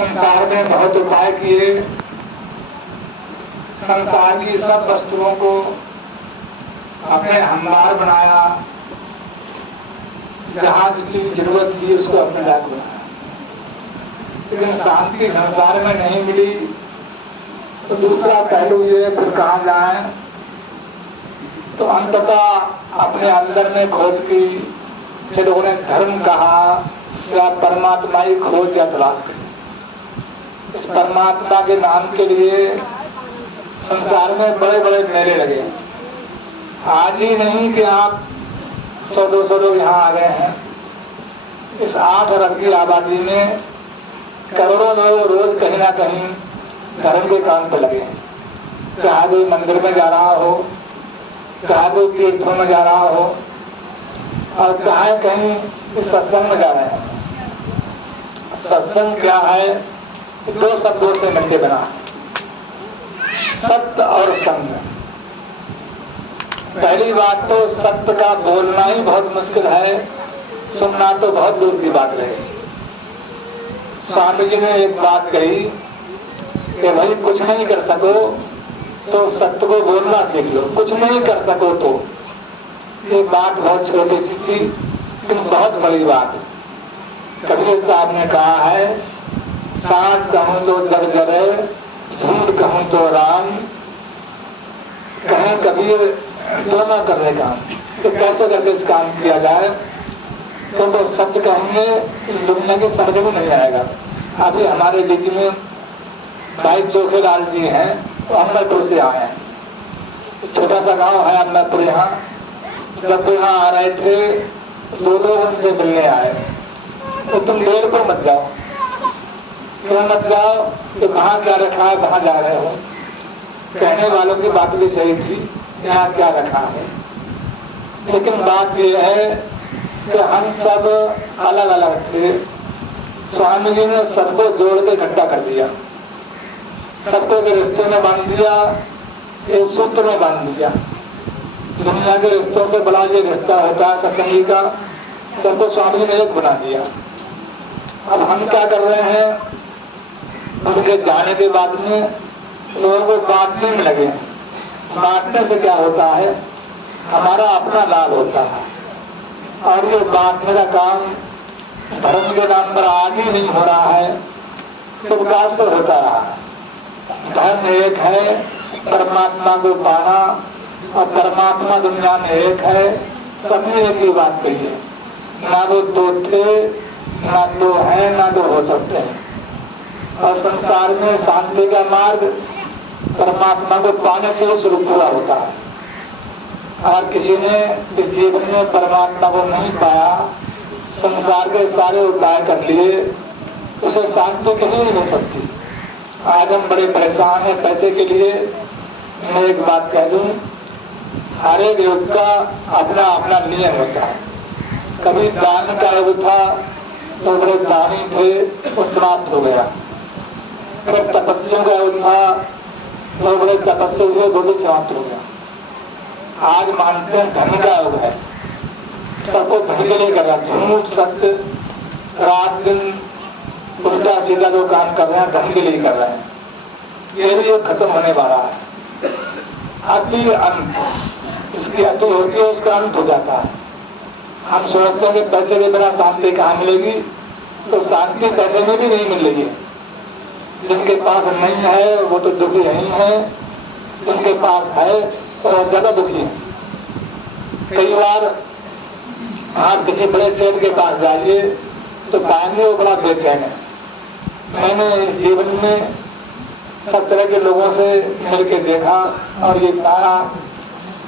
संसार में बहुत उपाय किए, संसार की सब वस्तुओं को अपने हमदार बनाया, जहाँ जिसकी जरूरत थी उसको अपने लायक बनाया। लेकिन शांति संसार में नहीं मिली तो दूसरा पहलू ये फिर कहाँ जाए, तो अंततः अपने अंदर में खोज की, जिन लोगों ने धर्म कहा या परमात्मा ही खोज या तलाश की। इस परमात्मा के नाम के लिए संसार में बड़े बड़े मेले लगे। आज ही नहीं कि आप 100-200 लोग यहाँ आ गए हैं। इस 8 अरब की आबादी में करोड़ों लोग रोज कहीं ना कहीं धर्म के काम पे लगे हैं। चाहे कोई मंदिर में जा रहा हो, चाहे कोई तीर्थों में जा रहा हो, और चाहे कहीं इस सत्संग में जा रहे हैं। सत्संग क्या है? 2 शब्दों से मिलके बना है, सत्य और संग। पहली बात तो सत्य का बोलना ही बहुत मुश्किल है, सुनना तो बहुत दूर की बात रहे। स्वामी जी ने एक बात कही कि भाई कुछ नहीं कर सको तो सत्य को बोलना सीख लो, कुछ नहीं कर सको तो। ये बात बहुत छोटी सी थी लेकिन बहुत बड़ी बात है। कबीर साहब ने कहा है, सांस कहूं तो जग जरे, झूठ कहूं तो राम। कहें कबीर दोनों करने का, तो कैसे करके इस काम किया जाए? तो सच कहेंगे दुनिया की समझ में नहीं आएगा। अभी हमारे बीच में भाई चोखेलाल जी हैं, तो अम्बरपुर से आए हैं। छोटा सा गांव है अम्बरपुर। यहाँ जब यहाँ आ रहे थे 2 लोग उनसे मिलने आए, तो तुम देर पर मत जाओ, क्यों मत जाओ? तो कहाँ क्या रखा है, कहाँ जा रहे हो? कहने वालों की बात भी सही थी, यहाँ क्या रखा है। लेकिन बात यह है कि हम सब अलग अलग थे। स्वामी जी ने सबको जोड़ के इकट्ठा कर दिया, सबको के रिश्ते में बांध दिया, एक सूत्र में बांध दिया। दुनिया के रिश्तों से बड़ा ये रिश्ता होता है सत्संगी का, सबको स्वामी जी ने एक बना दिया। अब हम क्या कर रहे हैं? उनके जाने के बाद में लोगों को बांटने में लगे। बांटने से क्या होता है? हमारा अपना लाभ होता है। और ये बांटने का काम धर्म के नाम पर आज ही नहीं हो रहा है, तो विकास से होता रहा। धर्म एक है, परमात्मा को पाना, और परमात्मा दुनिया में एक है। सबने एक ही बात कही है, ना वो 2 थे, ना 2 हैं, ना 2 हो सकते हैं। और संसार में शांति का मार्ग परमात्मा को पाने से शुरू पूरा होता है। और किसी ने इस जीवन में परमात्मा को नहीं पाया, संसार के सारे उपाय कर लिए, उसे शांति कहीं नहीं मिल सकती। आज हम बड़े परेशान हैं पैसे के लिए। मैं एक बात कह दूं, हर एक योग का अपना अपना नियम होता है। कभी दान का योग था तो बड़े दानी थे, वो समाप्त हो गया। कभी तपस्या का योग था तो बड़े तपस्या हुए, वो भी समाप्त हो गया। आज मानते हैं धन का योग है, सबको धन के लिए कर रहा है। झूठ सत्य रात दिन उल्टा सीधा जो काम कर रहे हैं धन के लिए कर रहे हैं। ये भी खत्म होने वाला है। अति अंत, इसकी अति होती है, उसका अंत हो जाता है। हम सोचते हैं कि पैसे के बिना शांति कहाँ मिलेगी, तो शांति पैसे में भी नहीं मिलेगी। जिनके पास नहीं है वो तो दुखी नहीं है, जिनके पास है तो वो ज्यादा दुखी है। कई बार आप किसी बड़े सेठ के पास जाइए तो पाएंगे वो बड़ा बेचैन है। मैंने इस जीवन में सब तरह के लोगों से मिलके देखा और ये कहा,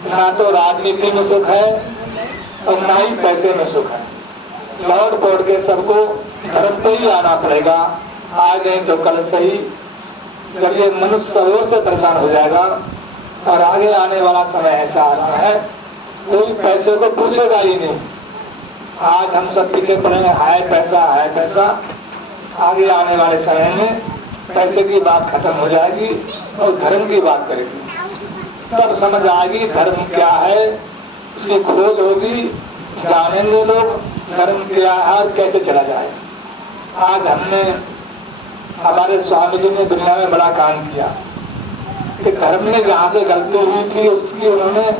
ना तो राजनीति में सुख है और ना ही पैसे में सुख है। लौट पौट के सबको धर्म पे ही आना पड़ेगा। आज नहीं तो कल सही। जब ये मनुष्य सर्वों से परेशान हो जाएगा और आगे आने वाला समय ऐसा आ रहा है, कोई पैसे को पूछेगा ही नहीं। आज हम सब पीछे पड़े हैं, हाय पैसा हाय पैसा। आगे आने वाले समय में पैसे की बात खत्म हो जाएगी और धर्म की बात करेगी। तब समझ आएगी धर्म क्या है, उसकी खोज होगी, जानेंगे लोग धर्म क्या है और कैसे चला जाए। आज हमने हमारे स्वामी जी ने दुनिया में बड़ा काम किया कि धर्म में जहाँ से गलती हुई थी उसकी उन्होंने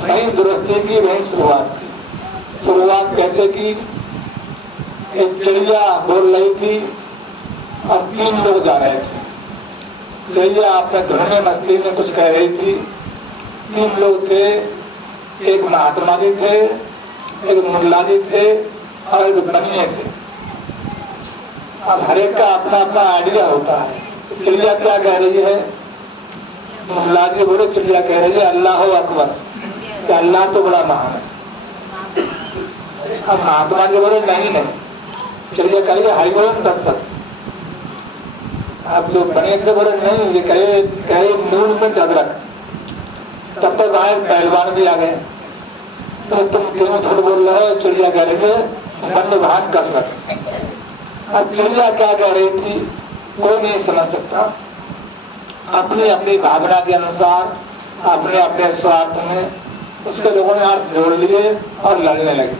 वहीं दुरुस्ती की, वहीं शुरुआत की। शुरुआत कैसे की? एक चिड़िया बोल रही थी और 3 लोग जा रहे थे। चिड़िया अपने धुन में मस्ती में कुछ कह रही थी। 3 लोग थे, एक महात्मा जी थे, एक मुल्ला जी थे और एक बनिए थे। अब हर एक का अपना अपना आइडिया होता है। चिड़िया क्या कह रही है? मुल्ला जी बोले, चिड़िया कह रही है अल्लाह अकबर, कि अल्लाह तो बड़ा महान है। अब महात्मा जी बोले नहीं नहीं, चिड़िया कह रही है हाई बोले दस्तक। अब जो बने थे बोले नहीं, ये कहे नून में अदरक। तब तक आए पहलवान भी आ गए, तो तुम क्यों झूठ बोल रहे हो? चिड़िया कह रही है बंद भाग कसरत। अब चिड़िया क्या कह रही थी कोई नहीं समझ सकता। अपनी अपनी भावना के अनुसार, अपने अपने स्वार्थ में उसके लोगों ने हाथ जोड़ लिए और लड़ने लगे।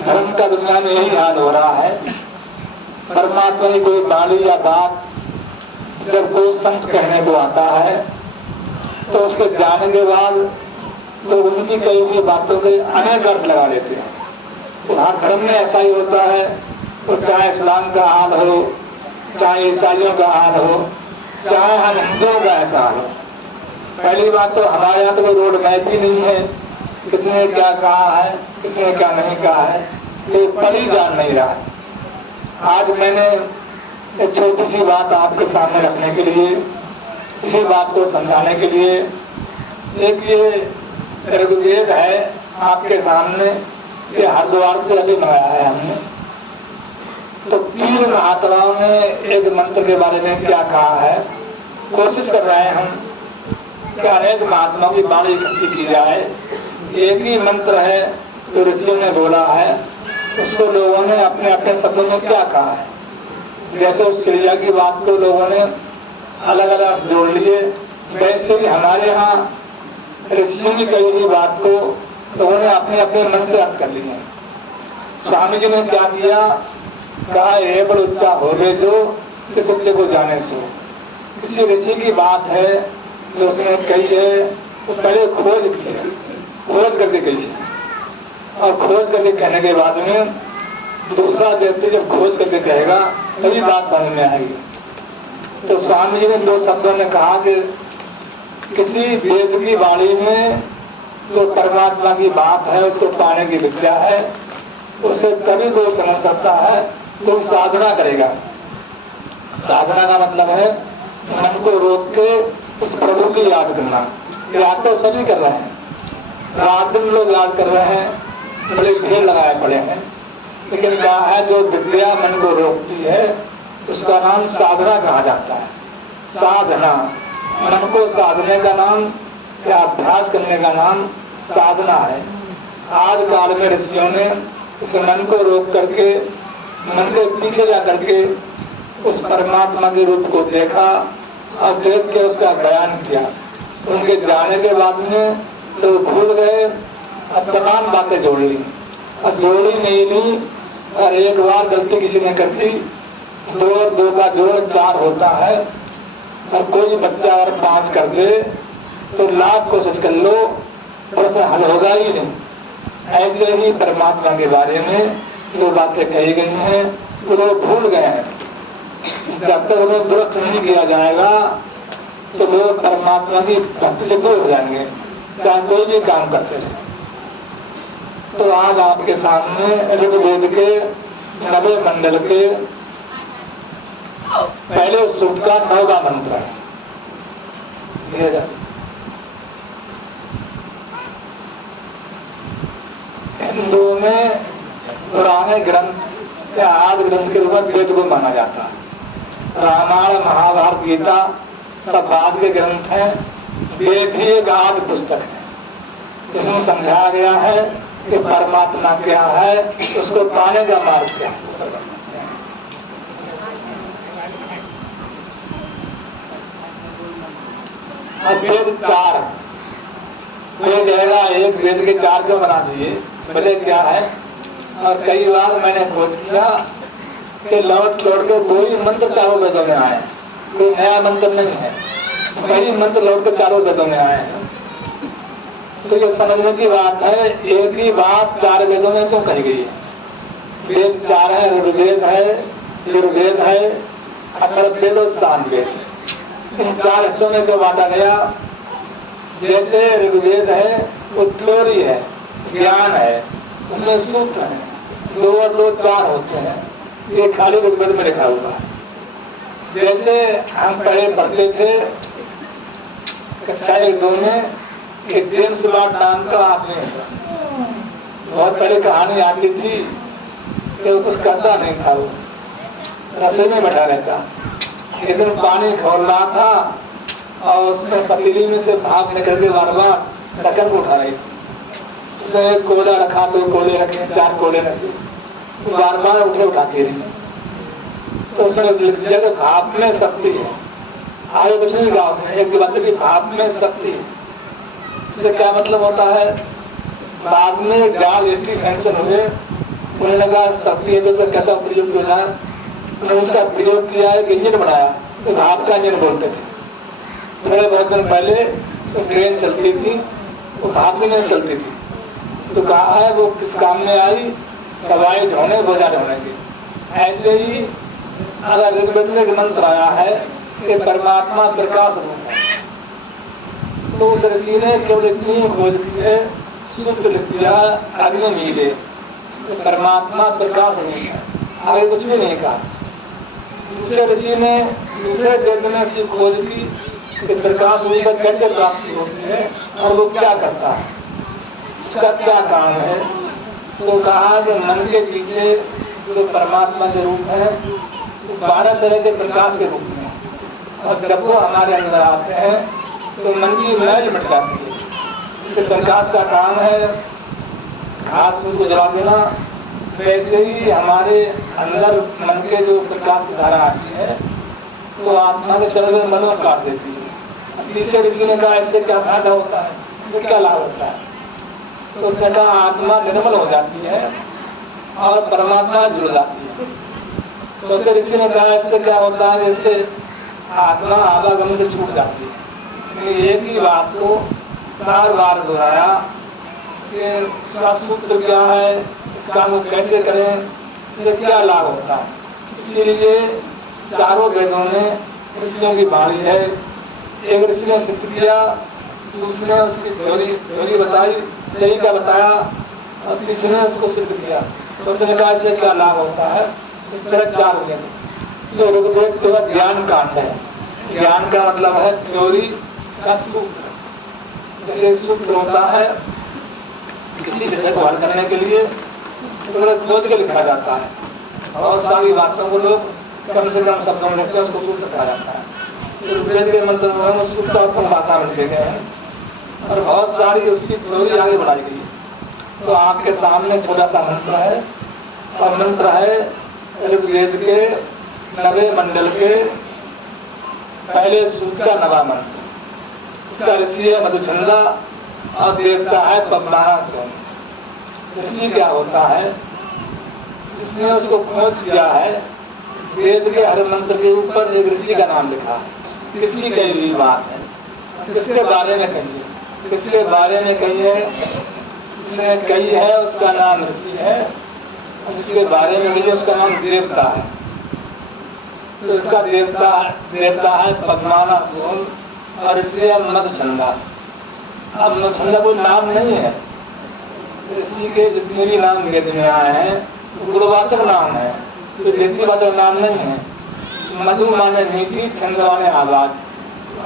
धर्म का दुनिया में यही हाल हो रहा है। परमात्मा की कोई बाणी या बात जब कोई संत कहने को आता है तो उसके जाने के बाद लोग उनकी कई हुई बातों के अनेक अर्थ लगा लेते हैं। तो हर धर्म में ऐसा ही होता है। तो चाहे इस्लाम का हाल हो, चाहे ईसाइयों का हाल हो, चाहे हम हिंदुओं का ऐसा हाल हो। पहली बात तो हमारे यहाँ तो कोई रोड मैप ही नहीं है, किसने क्या कहा है, किसने क्या नहीं कहा है, कोई पढ़ी जान नहीं रहा है। आज मैंने एक छोटी सी बात आपके सामने रखने के लिए, इसी बात को समझाने के लिए, एक ये ऋग्वेद है आपके सामने, ये हरिद्वार से अभी मंगाया है हमने। तो 3 महात्माओं ने एक मंत्र के बारे में क्या कहा है, कोशिश कर रहे हैं हम कि अनेक महात्माओं की बाणी इकट्ठी की जाए। एक ही मंत्र है जो ऋषियों ने बोला है, उसको लोगों ने अपने अपने शब्दों में क्या कहा है। जैसे उस क्रिया की बात को लोगों ने अलग अलग जोड़ लिए, वैसे ही हमारे यहाँ ऋषियों की कही हुई बात को लोगों ने अपने अपने मन से अर्थ कर लिया। स्वामी जी ने क्या किया, कहा ये बड़ उच्चा हो गए जो कि सत्य को जाने सो। किसी ऋषि की बात है जो उसने कही है, तो पहले खोज करके कही है, और खोज करके कहने के बाद में दूसरा व्यक्ति जब खोज करके कहेगा तभी बात समझ में आएगी। तो स्वामी जी ने 2 शब्दों में कहा कि किसी वेद की वाणी में जो परमात्मा की बात है, उसको पाने की विद्या है, उसे तभी कोई समझ सकता है तो साधना करेगा। साधना का मतलब है मन को रोक के उस प्रभु की याद करना। याद तो सभी कर रहे हैं, रात दिन लोग याद कर रहे हैं, बड़े भीड़ लगाए पड़े हैं, लेकिन क्या है जो विद्या मन को रोकती है उसका नाम साधना कहा जाता है। साधना, मन को साधने का नाम या अभ्यास करने का नाम साधना है। आज काल में ऋषियों ने उस मन को रोक करके, मन के पीछे जा करके उस परमात्मा के रूप को देखा और देख के उसका बयान किया। उनके जाने के बाद में लोग भूल गए, अब तमाम बातें जोड़ ली, अब जोड़ी नहीं ली। और एक बार गलती किसी ने कर दी, 2 और 2 का जोड़ 4 होता है, और कोई बच्चा और 5 कर दे तो लाख कोशिश कर लो तो हल होगा ही नहीं। ऐसे ही परमात्मा के बारे में जो बातें कही गई हैं वो लोग भूल गए हैं। जब तक उन्हें दुरुस्त नहीं किया जाएगा तो लोग परमात्मा की भक्ति से दूर हो जाएंगे, चाहे कोई भी काम करते हैं। तो आज आपके सामने ऋग्वेद के 90 मंडल के पहले सूक्त का 9वां मंत्र है। हिंदुओं में पुराने ग्रंथ या आदि ग्रंथ के रूप में वेद को माना जाता है। रामायण, महाभारत, गीता सब बाद के ग्रंथ हैं। वेद ही एक आदि पुस्तक है जिसमें समझाया गया है कि परमात्मा क्या है, उसको पाने का मार्ग क्या है। अब वेद 4, कोई कहेगा एक वेद के 4 क्यों बना दिए, बोले क्या है। और कई बार मैंने खोज किया कि लौट लौट के कोई मंत्र चारों वेदों में आए, कोई नया मंत्र नहीं है, वही मंत्र लौट के चारों वेदों में आए हैं। तो ये समझने की बात है, एक ही बात चार वेदों में क्यों कही गई है? वेद चार है, ऋग्वेद है, यजुर्वेद है, अथर्ववेद और सामवेद। इन चार हिस्सों में क्यों बांटा गया? जैसे ऋग्वेद है वो थ्योरी है, ज्ञान है, उसमें सूत्र है, 2 और 2 4 होते हैं, ये खाली ऋग्वेद में लिखा हुआ है। जैसे हम पहले पढ़ते थे कक्षा 1-2 में कि जेम्स लॉर्ड नाम का आदमी था, बहुत पहले कहानी आती थी कि वो कुछ करता नहीं था, वो रसोई में बैठा रहता। एक दिन पानी खोल रहा था और उसमें पतीली में से भाप निकल के बार बार ढक्कन को उठा रही थी। उसने एक कोयला रखा, 2 कोयले रखे, 4 कोयले रखे, तो बार बार उठाती रही। तो उसने जब भाप में शक्ति है, आगे कुछ नहीं कहा उसने, एक बात की भाप में शक्ति है। इससे क्या मतलब होता है? बाद में जाल एंटी फैंक्शन हुए, उन्हें लगा शक्ति है तो कैसा प्रयोग किया जाए, उन्होंने उसका प्रयोग किया, एक इंजन बनाया, तो भाप का इंजन बोलते थे। थोड़े बहुत दिन पहले तो ट्रेन चलती थी, वो भाप में नहीं चलती थी, तो कहा है वो किस काम में आई? सवाई ढोने, बोझा ढोने की। ऐसे ही अगर ऋग्वेद में एक मंत्र आया है कि परमात्मा प्रकाश रूप है, तो ऋषि ने केवल इतनी खोज की है, सूत्र लिख दिया अग्निमीले, तो परमात्मा प्रकाश रूप है, आगे कुछ भी नहीं कहा। दूसरे ऋषि ने दूसरे वेद में उसकी खोज की कि प्रकाश रूप में कैसे प्राप्ति होती है और वो क्या करता है, उसका क्या कारण है। तो कहा कि मन के पीछे जो परमात्मा के रूप है वो 12 तरह के प्रकाश के रूप में, और जब वो हमारे अंदर आते हैं तो मन की मैल मिट जाती है। इसके प्रकाश का काम है हाथ को जला देना। वैसे ही हमारे अंदर मन के जो प्रकाश की धारा आती है तो आत्मा के चल में मन में काट देती है। तीसरे ऋषि ने कहा इससे क्या फायदा होता है, इससे क्या लाभ होता है? तो उसने कहा आत्मा निर्मल हो जाती है और परमात्मा जुड़ जाती है। तो फिर ऋषि ने कहा इससे क्या होता है? इससे आत्मा आवागमन से छूट जाती है। एक ही बात को 4 बार दोहराया कि इसका सूत्र क्या है, इस काम को कैसे करें, इससे क्या लाभ होता है। इसलिए चारों वेदों में ऋषियों की वाणी है। एक ऋषि ने सिद्ध किया, दूसरे ने उसकी थ्योरी बताई, सही क्या बताया, और तीसरे ने उसको सिद्ध किया। तो उसने कहा इससे क्या लाभ होता है। इस तरह 4 वेद, जो ऋग्वेद केवल ज्ञान कांड है। ज्ञान का मतलब है थ्योरी का सूत्र, इसलिए सूत्र होता है किसी विषय को हल करने के लिए खोज के लिखा जाता है। बहुत सारी बातों को लोग कम से कम शब्दों में लिखकर उसको सूत्र कहा जाता है। ऋग्वेद के मंत्र में सूत्र और कम भाषा में लिखे गए हैं और बहुत सारी उसकी थ्योरी आगे बढ़ाई गई है। तो आपके सामने छोटा सा मंत्र है, और मंत्र है ऋग्वेद के 9वें मंडल के पहले सूत्र का 9वां मंत्र। इसका ऋषि है मधुचंदा और देवता है पद्मानाथ। ऋषि क्या होता है? इसने उसको खोज किया है, वेद के हर मंत्र के ऊपर एक ऋषि का नाम लिखा है। किसकी कही हुई बात है, किसके बारे में कही है, किसके बारे में कही है, इसने कही है उसका नाम ऋषि है, जिसके बारे में कही उसका नाम देवता है। तो इसका देवता है पद्मानाथ और इसलिए मधुचंदा। अब मधुचंदा कोई नाम नहीं है, ऋषि के जितने भी नाम वेद में आए हैं गुणवाचक नाम है, तो व्यक्तिवाचक नाम नहीं है। मधु माने मीठी, छंद माने आवाज,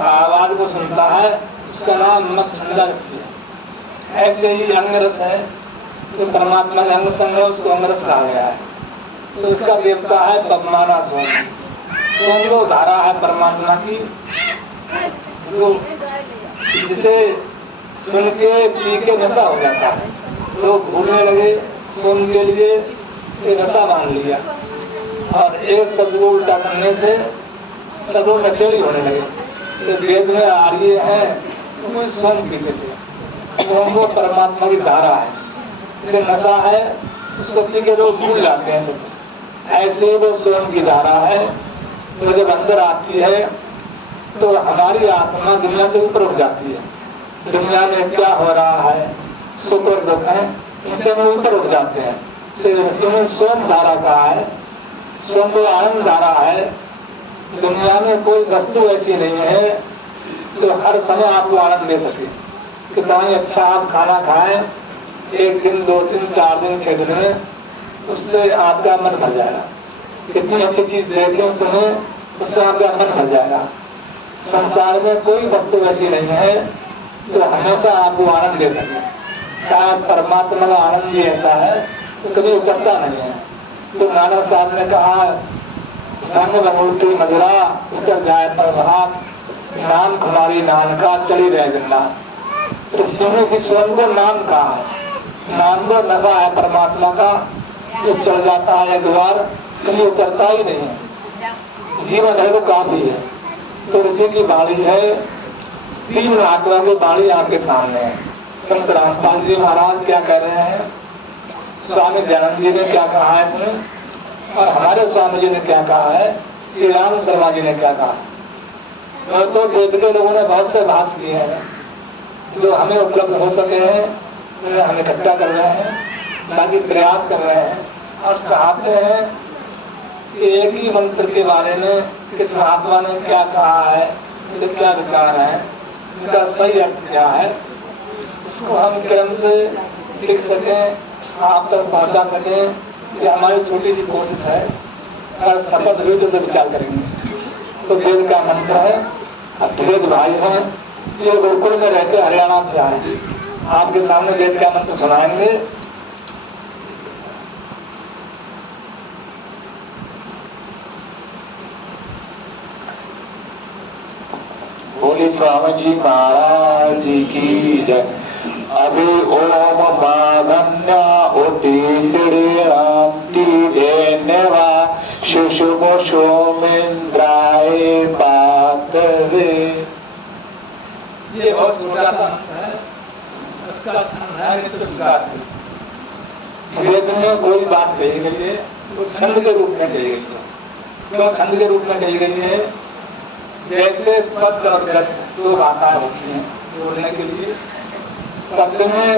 आवाज को सुनता है, उसका नाम मधुचंदा ऋषि है। ऐसे ही अंगरस है, तो परमात्मा के अंग संग है, उसको अंगरस कहा गया है। तो इसका देवता है पद्मानाथ। तो धारा है परमात्मा की, जो जिसे सुन के पी के नशा हो जाता है। लोग भूलने लगे, सुन के लिए नशा मान लिया, और एक शब्द को उल्टा करने से सब लोग नशेड़ी होने लगे। तो वेद में आर्य है वो सोम पीते थे। सोम वो परमात्मा की धारा है, इसलिए नशा है, उसको पी के लोग भूल जाते हैं। ऐसे वो स्वयं की धारा है, तो जब अंदर आती है तो हमारी आत्मा दुनिया से ऊपर उठ जाती है। दुनिया में क्या हो रहा है, सुख और दुख है, इससे हम ऊपर उठ जाते हैं। स्वयं धारा कहा है, स्वयं को आनंद धारा है। दुनिया में कोई वस्तु ऐसी नहीं है जो हर समय आपको आनंद दे सके। कितना ही अच्छा आप खाना खाएं, एक दिन 2 दिन 4 दिन 6 दिन में उससे आपका मन भर जाएगा। कितनी अच्छी चीज देखें सुने, उससे आपका मन भर जाएगा। संसार में कोई वस्तु ऐसी नहीं है जो हमेशा आपको आनंद दे सके। क्या परमात्मा का आनंद ही ऐसा है तो कभी उतरता नहीं है। तो नानक साहब ने कहा, रंग रंगूटी मधुरा उतर जाए प्रभात, नाम कुमारी नान का चली रहे गंगा। तो स्वयं को नाम कहा है, नाम को नशा है परमात्मा का, जो चल जाता है द्वार, कभी उतरता ही नहीं है। जीवन है तो काफी है। तो ऋषि की बाणी है, 3 महात्मा की बाणी आपके सामने है। संत रामपाल जी महाराज क्या कह रहे हैं, स्वामी दयानंद जी ने क्या कहा है इसमें, और हमारे स्वामी जी ने क्या कहा है, श्री राम शर्मा जी ने क्या कहा। तो वेद के लोगों ने बहुत से बात किए हैं जो हमें उपलब्ध हो सके हैं, उन्हें हम इकट्ठा कर रहे हैं, ताकि प्रयास कर रहे हैं। और चाहते हैं कि एक ही मंत्र के बारे में किस महात्मा ने क्या कहा है, इसके क्या विचार है, इनका सही अर्थ क्या है, इसको हम क्रम से लिख सकें, आप तक पहुंचा सकें। ये हमारी छोटी सी कोशिश है, अगर सफल हुई तो विचार करेंगे। तो वेद का मंत्र है, अद्वैत भाई हैं, ये गोकुल में रहते हरियाणा से आए, आपके सामने वेद का मंत्र सुनाएंगे। बोले स्वामी जी महाराज की जय। अभी ओम माधन्या ओटी श्रीरांति देवा शुशुभ सोमिंद्राय पातवे। ये बहुत छोटा सा है, इसका छंद है। वेद में कोई बात कही गई है वो छंद के रूप में कही गई है। क्यों छंद के रूप में कही गई है? जैसे पद और गद 2 भाषाएं होती हैं जोड़ने के लिए। पद में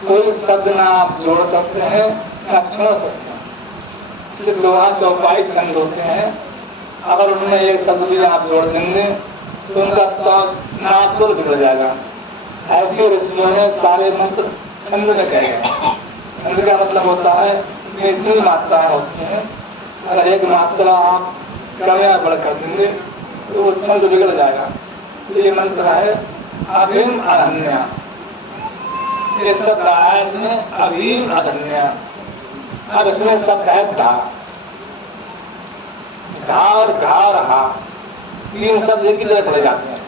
कोई शब्द ना आप जोड़ सकते हैं ना छोड़ सकते हैं, सिर्फ 24 खंड होते हैं। अगर उनमें एक शब्द भी आप जोड़ देंगे तो उनका नाम बिगड़ जाएगा। ऐसे ऋषियों ने सारे मंत्र छंद में कहे गए। छंद का मतलब होता है इसमें इतनी मात्राएं होती हैं, अगर एक मात्रा आप कम या बढ़ कर देंगे तो वो छंद बिगड़ जाएगा। ये मंत्र है अभीम अनन्या। ये शब्द आया इसमें अभीम अनन्या, और इसमें शब्द है धा। धा और घा रहा 3 शब्द एक ही जगह पड़े जाते हैं।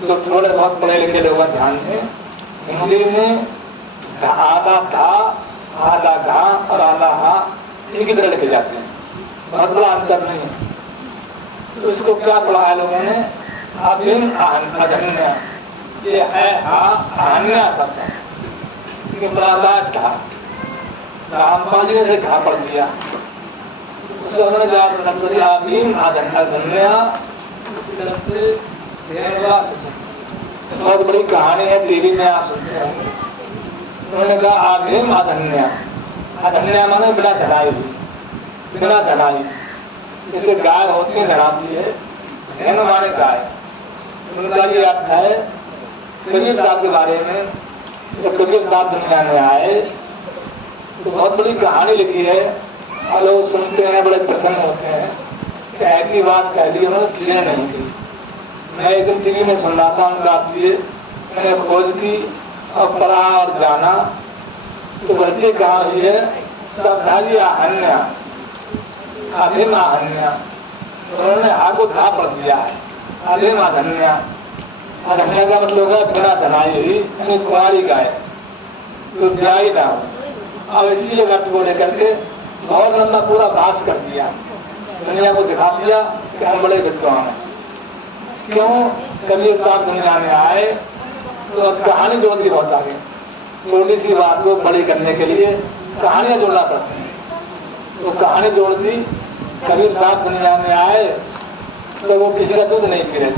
तो थोड़े बहुत पढ़े लिखे लोग ध्यान दें, हिंदी में आधा था, आधा घा और आधा हा एक ही तरह लिखे जाते हैं, बहुत बड़ा अंतर नहीं है। तो इसको क्या पढ़ा है लोगों ने, अभीम अनन्या। ये है अनन्या शब्द, रामपाल जी ने घा पढ़ दिया, उसको उन्होंने अभीम अनन्या। बहुत बड़ी कहानी है, टीवी में आप सुनते होंगे। उन्होंने कहा अभीम अनन्या। अनन्या माने बिना धनाई, बिना धनाई। इसलिए गाय होती है धनाती है, धन माने गाय। उनका ये अर्थ है कबीर साहब के बारे में। जब कबीर साहब दुनिया में आए तो बहुत बड़ी कहानी लिखी है, और लोग सुनते हैं, बड़े प्रसन्न होते हैं कि ऐसी बात कह दी उन्होंने सुने नहीं थी। मैं एक दिन टीवी में सुन रहा था उनका, मैंने खोज की और पढ़ा और जाना तो बच्चे कहा हुई है श्रद्धाली अहन्या, अभिम अहन्या। उन्होंने आगो धा पढ़ दिया है, अभिम अहन्या। अहन्या का मतलब है बिना धनाई हुई, कुमारी गाय, तो ब्याई ना हो। अब इसीलिए अर्थ को लेकर के बहुत लंबा पूरा भाष कर दिया, दुनिया को दिखा दिया कि हम बड़े विद्वान हैं। क्यों? कबीर साहब दुनिया में आए तो कहानी जोड़ती बहुत आगे। छोटी सी बात को बड़ी करने के लिए कहानियां जोड़ना पड़ती हैं। वो कहानी जोड़ दी। कभी साथ दुनिया में आए तो वो किसी का दूध नहीं पी रहे।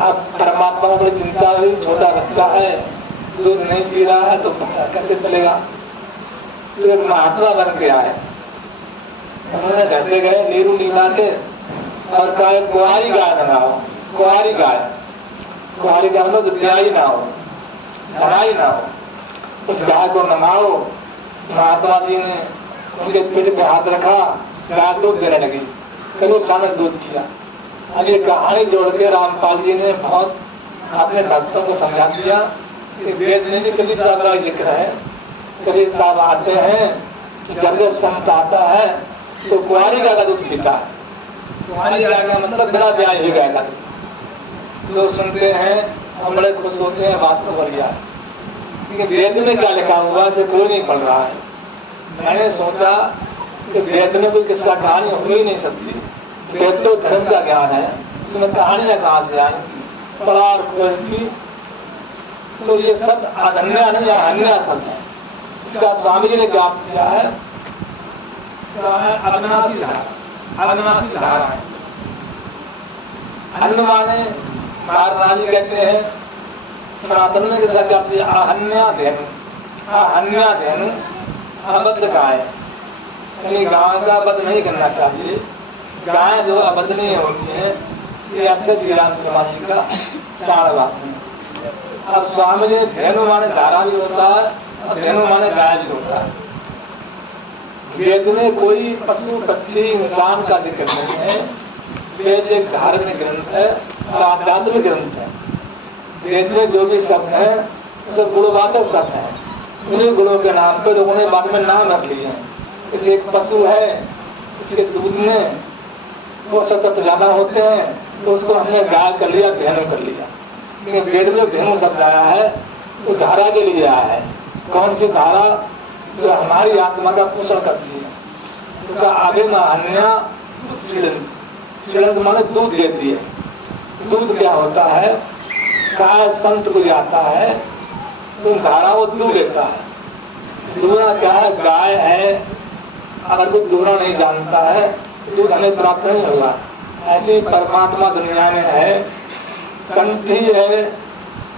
अब परमात्मा को बड़ी चिंता हुई, छोटा बच्चा है, दूध नहीं पी रहा है तो कैसे चलेगा। तो एक महात्मा बन के आए, उन्होंने घर पे गए नीरू नीला के और कहा कुंवारी गाय बनाओ। कुंवारी गाय, कुंवारी गाय में तो ब्याही ना हो, धनाई ना हो। उस गाय को नमाओ। महात्मा जी ने उनके पेट पे हाथ रखा, गाय दूध देने लगी। करीब सामने दूध किया। अब ये कहानी जोड़ के रामपाल जी ने बहुत अपने भक्तों को समझा दिया कि वेद में भी कभी का जिक्र है। कभी साहब आते हैं, जब संत आता है तो कुंवारी गाय का दूध पीता है। कुंवारी गाय का मतलब बिना ब्याह ही गाय का। लोग सुनते हैं हम बड़े खुश होते हैं, बात तो बढ़िया है, क्योंकि वेद में क्या लिखा हुआ है कोई नहीं पढ़ रहा है। मैंने सोचा कि वेद में कोई किसका कहानी हो ही नहीं सकती। वेद तो धर्म का ज्ञान है, उसमें कहानियां कहाँ से आए, पढ़ा और खोजी। तो ये सब अधन्या नहीं अन्या सब है। इसका स्वामी जी ने क्या किया है, अविनाशी धारा, अविनाशी धारा है। अन्न माने महाराज कहते हैं सनातन में किसका क्या किया, अहन्या धेनु, अहन्या धेनु अबद्ध गाय, यानी गाय का वध नहीं करना चाहिए। गाय जो अबद्धनीय होती है ये अक्षय श्रीराम जी का सारवाक्य है। अब स्वामी जी धेनु माने धारा भी होता है और धेनु माने गाय भी होता है। वेद में कोई पशु पक्षी इंसान का जिक्र नहीं है। वेद एक धार्मिक ग्रंथ है, आध्यात्मिक ग्रंथ है। वेद में जो भी शब्द है सब गुणवाचक शब्द है। उन्हीं गुणों के नाम पर लोगों ने बाद में नाम रख लिए हैं। इसलिए एक पशु है, इसके दूध में वो सतत ज्यादा होते हैं तो उसको हमने गाय कर लिया, धेनु कर लिया। लेकिन वेद में धेनु शब्द आया है तो धारा के लिए आया है। कौन सी धारा, जो हमारी आत्मा का पोषण करती है। उसका आगे में अन्य शीलन माने दूध देती है। दूध क्या होता है, गाय संत को जाता है तो धारा वो दूध देता है। दूसरा क्या है, गाय है, अगर कोई दूसरा नहीं जानता है दूध हमें प्राप्त नहीं होगा। ऐसी परमात्मा दुनिया में है, संत ही है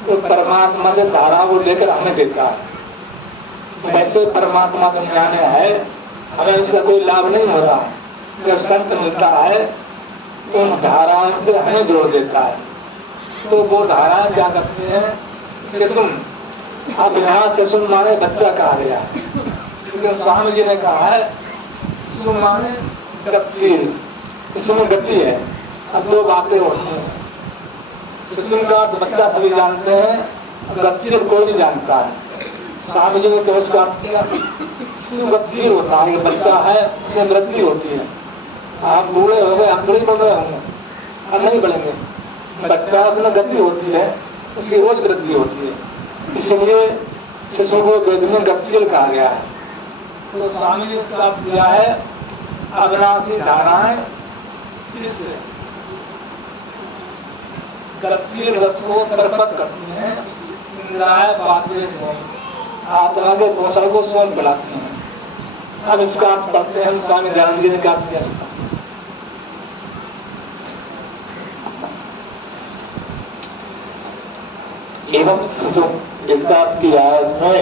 तो परमात्मा से धारा वो लेकर हमें देता है। वैसे परमात्मा दुनिया में है, हमें इसका कोई लाभ नहीं हो रहा। जब संत मिलता है तो उन धाराओं से हमें जोड़ देता है। तो वो धाराएं क्या करती हैं कि तुम अब यहाँ से सुन माने बच्चा कहा गया, क्योंकि स्वामी जी ने कहा है सुन माने गतिशील, इसमें गति है। अब दो बातें होती हैं, सुन का बच्चा सभी जानते हैं, गतिशील कोई नहीं जानता है। स्वामी जी ने तो उसका गतिशील होता है, बच्चा है उसमें वृद्धि होती है। आप बूढ़े हो गए, हम थोड़ी बढ़ रहे होंगे, हम नहीं बढ़ेंगे। बच्चा उसमें गति होती है, उसकी रोज वृद्धि होती है। इसलिए शिशु को वेद में गतिशील कहा गया है। तो स्वामी ने इसका अर्थ दिया है अविनाशी धाराएं इस गतिशील रस को तरपत करती हैं, इंद्रिय पात्वे से आत्मा के पोषण को स्वयं बढ़ाती हैं। अब इसका अर्थ पढ़ते हैं, स्वामी दयानंद जी ने क्या किया। एवं इसका किया इसमें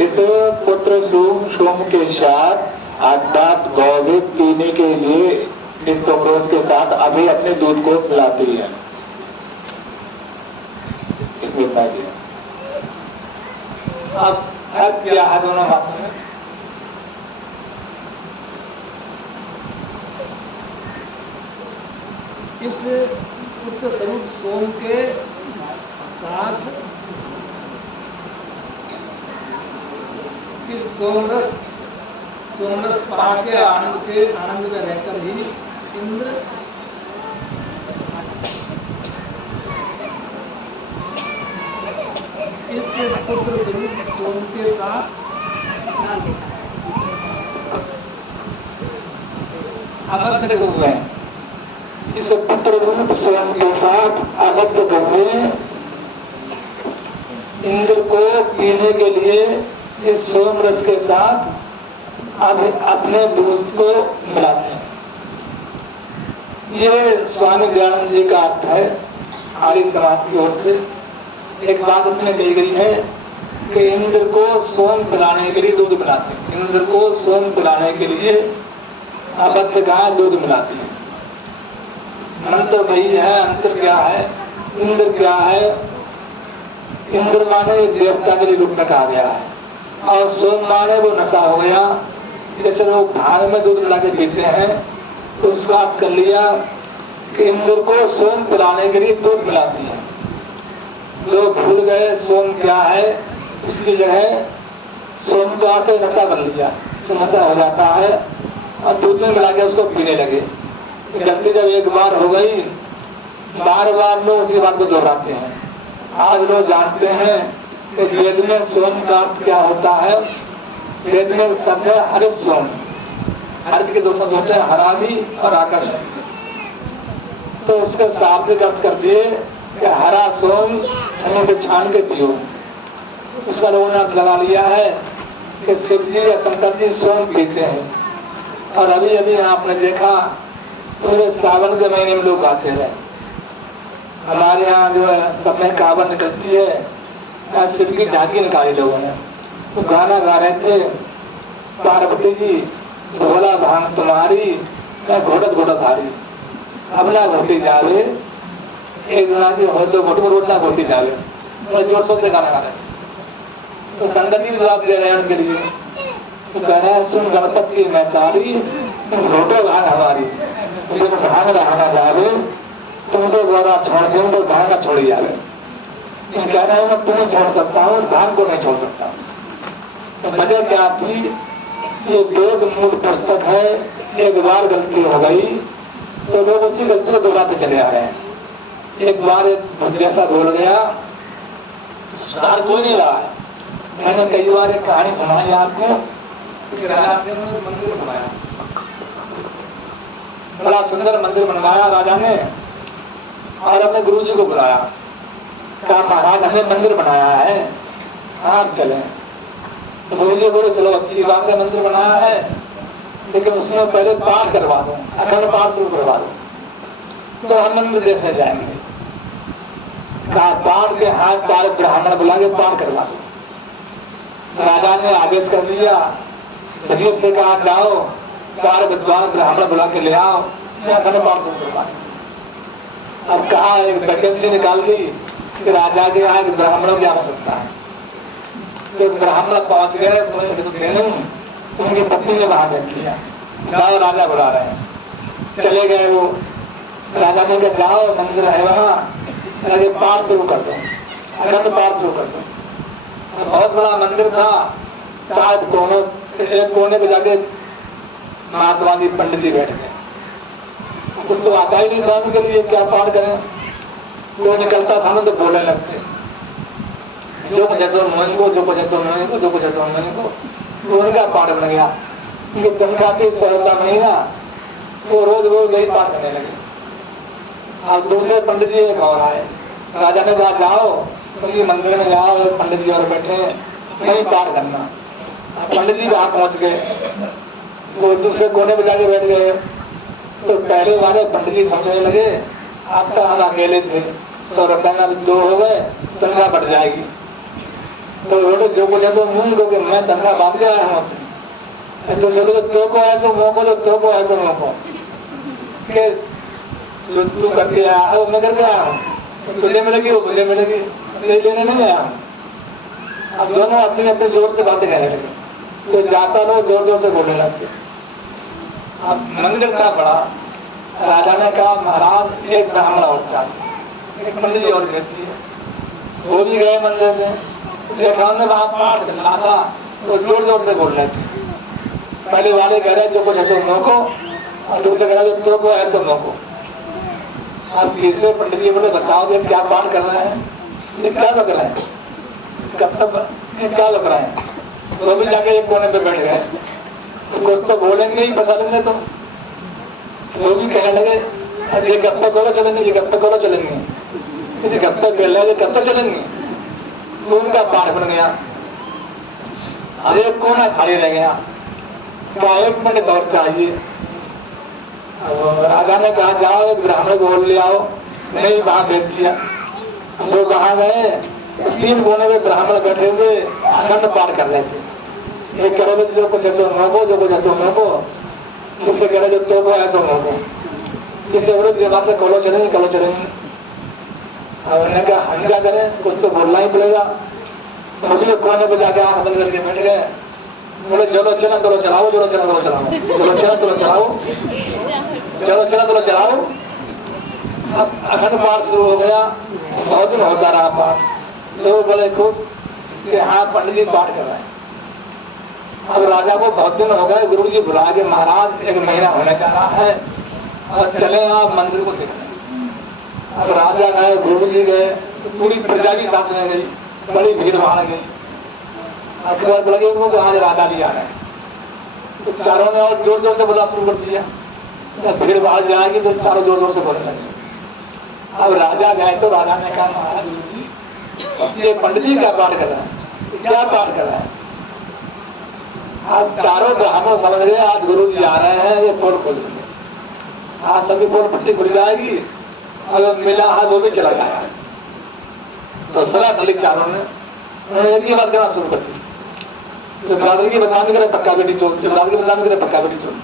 इस पुत्र सोम के साथ आध्यात्म भौतिक पीने के लिए इस कॉकरोच के साथ अभी अपने दूध को पिलाती है। इसमें दिया अब क्या है दोनों बातों में। इस पुत्र स्वरूप सोम के साथ इस सोमरस पा के आनंद में रहकर ही इंद्र इस पुत्र स्वरूप सोम के साथ आबद्ध हुए। इस पुत्र रूप स्वयं के साथ आबद्ध हुए इंद्र को पीने के लिए इस सोम रस के साथ अब अपने दोस्त को मिलाते हैं। ये स्वामी दयानंद जी का अर्थ है आर्य समाज की ओर से। एक बात उसमें कही गई है कि इंद्र को सोम पिलाने के लिए दूध पिलाते हैं। इंद्र को सोम पिलाने के लिए अबद्ध गाय दूध मिलाती है। मंत्र वही है, अंतर क्या है? इंद्र क्या है? इंद्र माने एक देवता के लिए रूप में कहा गया है और सोम माने वो नशा हो गया। जैसे लोग भांग में दूध मिला के पीते हैं तो उसका अर्थ कर लिया कि इंद्र को सोम पिलाने के लिए दूध पिलाती है। लोग भूल गए सोम क्या है, इसकी जगह सोम को आके नशा कर लिया, तो नशा हो जाता है और दूध में मिला के उसको पीने लगे। गलती जब एक बार हो गई, बार बार लोग उसी बात को दोहराते हैं। आज लोग जानते हैं कि वेद में सोम का अर्थ क्या होता है। वेद में शब्द है हरित सोम। हरित के दो शब्द होते हैं, हरा भी और आकर्षण। तो उसके शाब्दिक अर्थ कर दिए कि हरा सोम छन्नी पे छान के पियो। उसका लोगों ने अर्थ लगा लिया है कि शिव जी या शंकर जी सोम पीते हैं। और अभी अभी आपने देखा पूरे सावन के महीने में लोग आते हैं। हमारे यहाँ जो है सब में कावन निकलती है, शिव की झांकी निकाली लोगों ने। तो गाना गा रहे थे, पार्वती जी भोला भांग तुम्हारी, मैं घोटत घोटत हारी, अब ना घोटी जावे, एक जना की हो तो घोटी रोड ना घोटी जावे। और जोर शोर से गाना गा रहे। तो संगत जी जवाब दे रहे हैं उनके लिए। तो कह रहे हैं सुन गणपति मैं तारी, तुम घोटो भांग हमारी, तुम भांग रहना जावे, तुमको गौरा छोड़ दे, तो भांग का छोड़ी जावे। कह रहे हैं मैं तुम्हें छोड़ सकता हूँ, भांग को नहीं छोड़ सकता। तो वजह क्या थी? ये वेद मूल पुस्तक है, एक बार गलती हो गई तो लोग उसी गलती को दोहराते चले आ रहे हैं। एक बार एक जैसा बोल गया, सुधार कोई नहीं रहा है। मैंने कई बार एक कहानी सुनाई आपको। मंदिर बनाया, बड़ा सुंदर मंदिर बनवाया राजा ने और अपने गुरु जी को बुलाया। कहा महाराज हमने मंदिर बनाया है, आज चले। तो गुरु जी बोले चलो अच्छी बात है, मंदिर बनाया है, लेकिन उसमें पहले पाठ करवा दो, अखंड पाठ शुरू करवा दो तो हम मंदिर देखने जाएंगे। कहा पाठ के हाथ सारे ब्राह्मण बुला के पाठ करवा दो। राजा ने आदेश कर दिया, सचिव से कहा जाओ सारे विद्वान ब्राह्मण बुला के ले आओ, अखंड पाठ शुरू करवा दो। अब कहा एक वैकेंसी निकाल दी कि राजा के यहाँ ब्राह्मणों की आवश्यकता है। तो ब्राह्मण पहुंच गए, उनकी पत्नी ने वहां देख लिया, जाओ राजा बुला रहे हैं। चले गए वो। राजा ने कहा जाओ मंदिर है वहाँ, पाठ शुरू कर दो, अखंड पाठ शुरू कर दो। बहुत बड़ा मंदिर था, शायद एक कोने पे जाके महात्मा जी पंडित जी बैठ गए। कुछ तो आता ही नहीं था उनके लिए, क्या पाठ करें। वो निकलता था ना तो बोलने लगते, जो कुछ तो मन को, जो कुछ तो मन को, जो कुछ तो मन को। वो उनका पाठ बन गया। उनकी तनख्वाह की 100 महीना, वो रोज रोज यही पाठ करने लगे। अब दूसरे पंडित जी एक और आए। राजा ने कहा जाओ उनकी मंदिर में जाओ, पंडित जी और बैठे नहीं पाठ करना। पंडित जी वहां पहुंच गए, वो दूसरे कोने पे जाके बैठ गए। तो पहले वाले पंडित जी समझने लगे आप तो हम अकेले थे, तो रखना 2 हो गए, तनख्वाह बढ़ जाएगी। तो जो को जब मुंह को मैं तनख्वाह बांध के आया हूँ, तो जो तो को है तो मोको, तो को है तो मोको, जो तू करके आया है वो मैं करके आया हूँ, तुझे मिलेगी वो मुझे मिलेगी, ले लेने नहीं आया हूँ। अब दोनों अपने अपने जोर से बातें कहने लगे। तो जाता लोग जोर जोर से बोलने लगते। अब मंदिर था बड़ा। राजा ने कहा महाराज एक ब्राह्मण और एक पंडित जी और रहती है। वो भी गए मंदिर में, देखा ने वहां पाठ करना था तो जोर जोर से बोल रहे थे। पहले वाले कह रहे जो कुछ है तो मोको, और दूसरे कह रहे जो को है तो मोको। अब तीसरे पंडित जी बोले बताओ ये क्या पाठ कर रहे हैं, ये क्या लग रहा है, कब तक ये क्या लग रहा है। वो भी जाके एक कोने पे बैठ गए। तो कुछ तो बोलेंगे ही, बता देंगे। तो वो भी कहने लगे ये कब तक करो चलेंगे, ये कब तक करो चलेंगे, ये कब तक खेल रहे, कब तक चलेंगे। तो उनका पाठ बन गया। एक कोना खाली रह गया। क्या 1 मिनट और चाहिए? अब राजा ने कहा जाओ एक ब्राह्मण को बोल ले आओ। नहीं, वहां भेज दिया। वो कहाँ गए? 3 कोने में ब्राह्मण बैठे हुए अखंड पाठ कर रहे थे। एक कह रहे जो कुछ है तो मोको, जो कुछ है तो मोको, दूसरे कह रहे जो तो है तो मोको। किसी औरत के बात से कलो चलेंगे। अब उन्होंने कहा हम क्या करें, कुछ तो बोलना ही पड़ेगा। मुझे कोने पर जाके आंख बंद करके बैठ गए। बोले चलो चला चलो चलाओ, चलो चला चलो चलाओ, चलो चला चलो चलाओ, चलो चला चलो चलाओ। अब अखंड पाठ शुरू हो गया। बहुत दिन होता रहा पाठ। लोग बड़े खुश कि हाँ पंडित जी पाठ कर रहे हैं। अब राजा को बहुत दिन हो गए, गुरु जी बुला के महाराज 1 महीना होने जा रहा है और चले आप मंदिर को देखने। अब राजा गए, गुरु जी गए, तो पूरी प्रजा की साथ में गई, बड़ी भीड़ भाड़ गई। अखबार लगे उनको आज राजा भी आ रहे हैं। तो चारों ने और जोर जोर से बोला शुरू कर दिया। भीड़ भाड़ जाएगी तो चारों जोर जोर से बोलने लगे। अब राजा गए तो राजा ने कहा महाराज जी ये पंडित जी क्या पाठ कर रहे हैं, क्या पाठ कर रहे हैं? आज चारों ब्राह्मण समझ गए आज गुरु जी आ रहे हैं, ये पोल खोल देंगे। आज सभी पोल पट्टी खुल जाएगी। अगर मिला हाथ वो भी चला जाएगा। तो सलाह दलित चारों ने उन्होंने एक ही बात करना शुरू कर दी। जो ब्रादरी की बदनामी करे पक्का बेटी चोर, जो ब्रादरी की बदनामी करे पक्का बेटी चोर।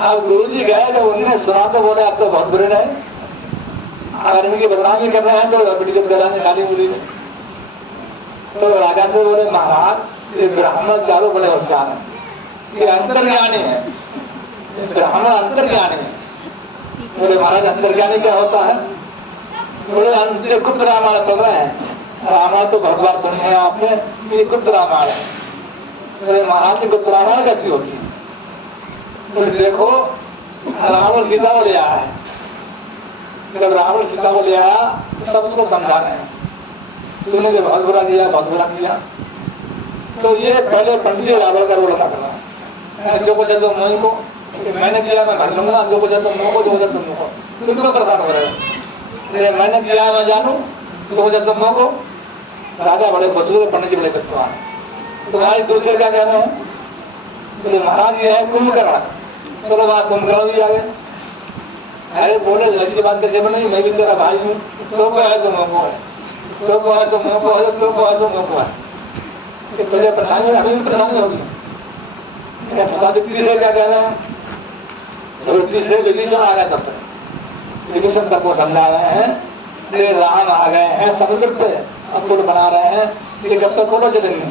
अब गुरु जी गए जब उन्होंने सुना तो बोले आप तो बहुत बुरे रहे, अगर इनकी बदनामी कर रहे हैं तो बेटी चोर कराने खाली बोली। तो राजा से बोले महाराज ये ब्राह्मण चारों बड़े होशियार हैं, ये अंतर्ज्ञानी है, ब्राह्मण अंतर्ज्ञानी है। बोले महाराज अंतर्ज्ञानी क्या होता है? बोले गुप्त रामायण पढ़ रहे हैं। रामायण तो बहुत बार सुनी है आपने, ये गुप्त रामायण है। बोले महाराज जी गुप्त रामायण कैसी होती है? बोले देखो रावण सीता को ले आया है। जब रावण सीता को ले आया सबको समझा रहे हैं तूने जो बहुत बुरा किया, बहुत बुरा किया। तो ये पहले पंडित रावण का रोल अदा कर रहा है। जो कुछ है तो मैं को मैंने किया मैं भर लूंगा, जो कुछ है तो मुझको, जो कुछ है तुम को, तुमको प्रदान हो रहे हो। मैंने किया है मैं जानू, जो कुछ है तुम को। राजा बड़े बदलू, पंडित जी बड़े विद्वान। तुम्हारे दूसरे क्या कह रहे हैं? बोले महाराज ये है कुंभकर्ण। चलो वहां कुंभकर्ण भी आ गए। अरे बोले लड़की बात का जब नहीं, मैं भी तेरा भाई हूँ। तो क्या है तुम को है, तो क्या है तुम को है, तो क्या है तुम को है। पहले परेशानी अभी भी परेशानी होगी। पता तीसरे क्या कह रहे हैं? तीसरे विभीषण आ गए। तब तक विभीषण तक को समझा रहे हैं राम आ गए हैं समुद्र से, अब पुल बना रहे हैं। ये कब तक बोलो चलेंगे,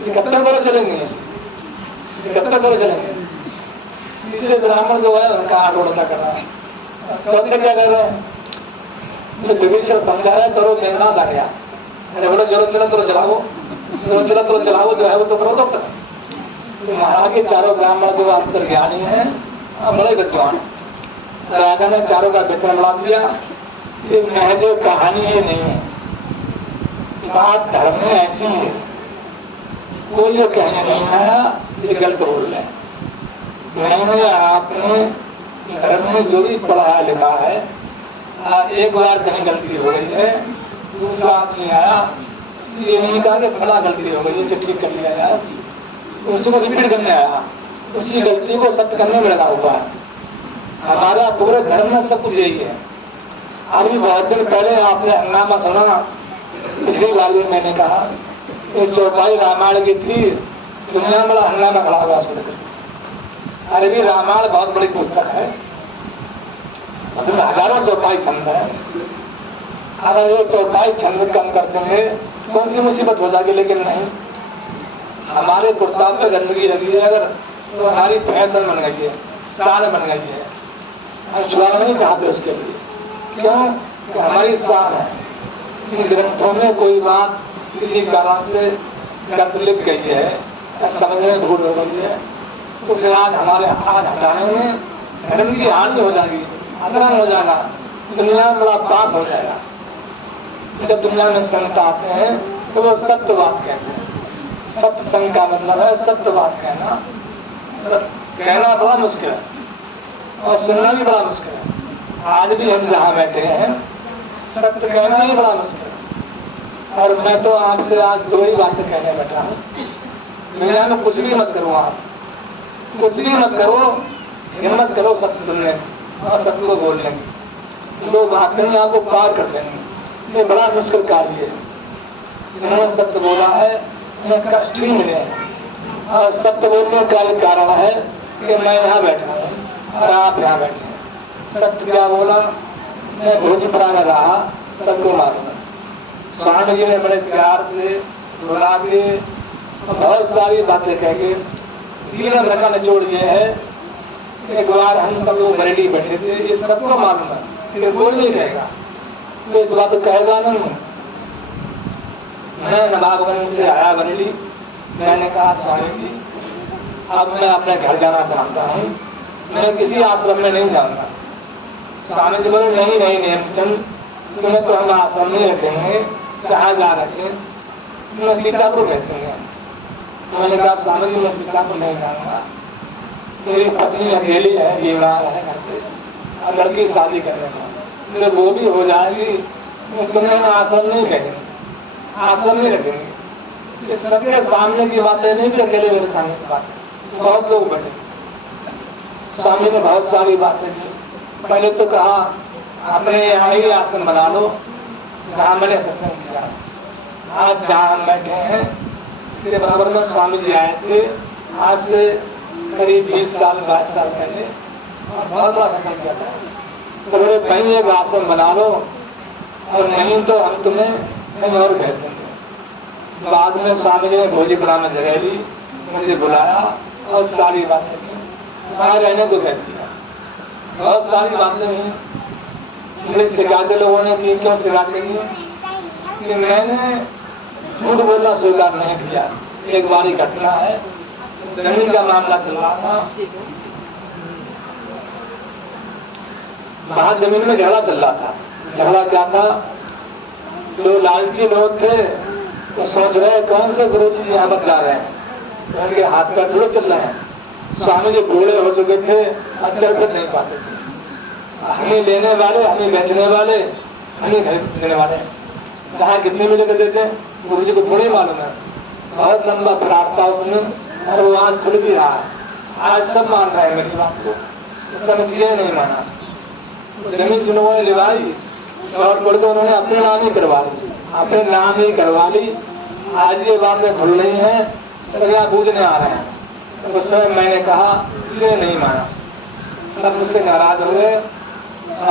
ये कब तक बोलो चलेंगे, ये कब तक बोलो चलेंगे। तीसरे ब्राह्मण जो है उनका आटोड़ा कर रहा है। चौथे क्या कर रहे हैं? विभीषण समझा रहे करो मेघनाथ आ गया। अरे बोलो चलो चलो तो चलाओ, चलो चलो तो चलाओ, जो है वो तो करो। तो महाराज के चारों ब्राह्मण जो अंतर्ज्ञानी है बड़े विद्वान। राजा ने चारों का वितरण बढ़ा दिया। ये महज कहानी ही नहीं है, बात धर्म में ऐसी है। कोई जो कहने नहीं आया ये गलत बोल रहे हैं। मैंने आपने धर्म में जो भी पढ़ा लिखा है, एक बार कहीं गलती हो गई है, दूसरा आदमी आया ये नहीं कहा कि फला गलती हो गई तो ठीक कर लिया यार, उसको रिपीट करने आया, उसकी गलती को सत्य करने में लगा हुआ है। हमारा पूरे धर्म में सब कुछ यही है। अभी बहुत दिन पहले आपने हंगामा सुना, पिछली बार भी मैंने कहा इस चौपाई रामायण की थी, दुनिया में बड़ा हंगामा खड़ा हुआ। अरे भी रामायण बहुत बड़ी पुस्तक है, उसमें हजारों चौपाई खंड है। अगर ये चौपाई खंड कम कर देंगे कौन सी मुसीबत हो जाएगी, लेकिन नहीं। हमारे कुर्ता पे गंदगी लगी है अगर तो हमारी फैशन बन गई है, शान बन गई है। हम छुड़ाना नहीं चाहते उसके लिए, क्यों? कि हमारी शान है। इन ग्रंथों में कोई बात किसी कारण से गलत लिख गई है, समझने में भूल हो गई है, तो फिर आज हमारे हाथ हटाने में धर्म की हानि हो जाएगी, अनरण हो जाएगा, दुनिया में बड़ा पाप हो जाएगा। जब दुनिया में संत आते हैं तो वो सत्य बात कहते हैं। सत्य संग का मतलब है सत्य बात कहना। कहना बड़ा मुश्किल है और सुनना भी बड़ा मुश्किल है। आज भी हम जहाँ बैठे हैं सत्य कहना ही बड़ा मुश्किल है। और मैं तो आपसे आज दो ही बातें कहने बैठा हूँ। दुनिया में कुछ भी मत करो, आप कुछ भी मत करो, हिम्मत करो सत्य सुनने और सत्य को बोलने की। लोग भागते आपको पार कर देंगे, ये बड़ा मुश्किल कार्य है। इन्होंने सत्य बोला है, उन्हें कष्ट ही मिले हैं और सत्य बोलने का एक कारण है कि मैं यहाँ बैठा हूँ और आप यहाँ बैठे हैं। सत्य क्या बोला, मैं भोजपुरा में रहा, सबको मालूम है। स्वामी जी ने बड़े प्यार से बुला के बहुत सारी बातें कह के जीवन रखा निचोड़ ये है। एक बार हम सब लोग बरेली बैठे थे, ये सबको मालूम है कि बोल नहीं रहेगा, तो इस बात कहेगा नहीं। मैं नवाबगंज से आया बरेली, मैंने कहा स्वामी जी अब मैं अपने घर जाना चाहता हूँ, मैं किसी आश्रम में नहीं जाऊंगा। स्वामी जी बोले नहीं नहीं नेमचंद, तुम्हें तो हम आश्रम में रखेंगे, कहाँ जा रखे, मैं सीतापुर रखेंगे। मैंने कहा स्वामी जी मैं सीतापुर नहीं जाऊंगा, मेरी पत्नी अकेली है, बीमार है घर पे, और लड़की शादी करने का, मेरे वो भी हो जाएगी, तुम्हें आश्रम नहीं कहेंगे, आश्रम नहीं रखेंगे। इस सबके सामने की बातें नहीं भी अकेले मेरे सामने की बात, बहुत लोग बैठे। स्वामी ने बहुत सारी बातें की। पहले तो कहा अपने यहाँ ही आश्रम बना लो जहाँ मैंने सत्संग किया। आज जहाँ हम बैठे हैं इसके बराबर में स्वामी जी आए थे आज से करीब 20 साल 22 साल पहले, और बहुत बड़ा सत्संग किया था। तो बोले कहीं एक आश्रम बना लो और नहीं तो हम तुम्हें कहीं और भेज देंगे। बाद में स्वामी जी ने भोजीपुरा में जगह ली, मुझे बुलाया और सारी बातें की, वहाँ रहने को कह दिया। बहुत सारी बातें हुई, मुझे सिखाते लोगों ने की। क्यों सिखाते कि मैंने झूठ बोलना स्वीकार नहीं किया। एक बारी घटना है, जमीन का मामला चल रहा था, बाहर जमीन में झगड़ा चल रहा था। झगड़ा क्या था, जो लालची लोग थे वो सोच रहे कौन से गुरु जी यहाँ बतला रहे हैं, उनके हाथ पैर थोड़े चल रहे हैं। स्वामी जी बूढ़े हो चुके थे, अचल कर नहीं पाते थे। हमें लेने वाले, हमें बेचने वाले, हमें घर देने वाले, कहाँ कितने में लेकर देते हैं गुरु जी को थोड़ी मालूम है। बहुत लंबा फरार था उसमें और वो आज खुल भी रहा है। आज सब मान रहे हैं मेरी बात को, इसका नतीजा नहीं माना। जमीन जिन्होंने लिवाई और पढ़ को उन्होंने अपने नाम ही करवा ली, अपने नाम ही करवा ली। आज ये बातें खुल रही हैं, सरिया बूझने आ रहे हैं। उस समय मैंने कहा इसलिए नहीं माना, सब मुझसे नाराज हो गए,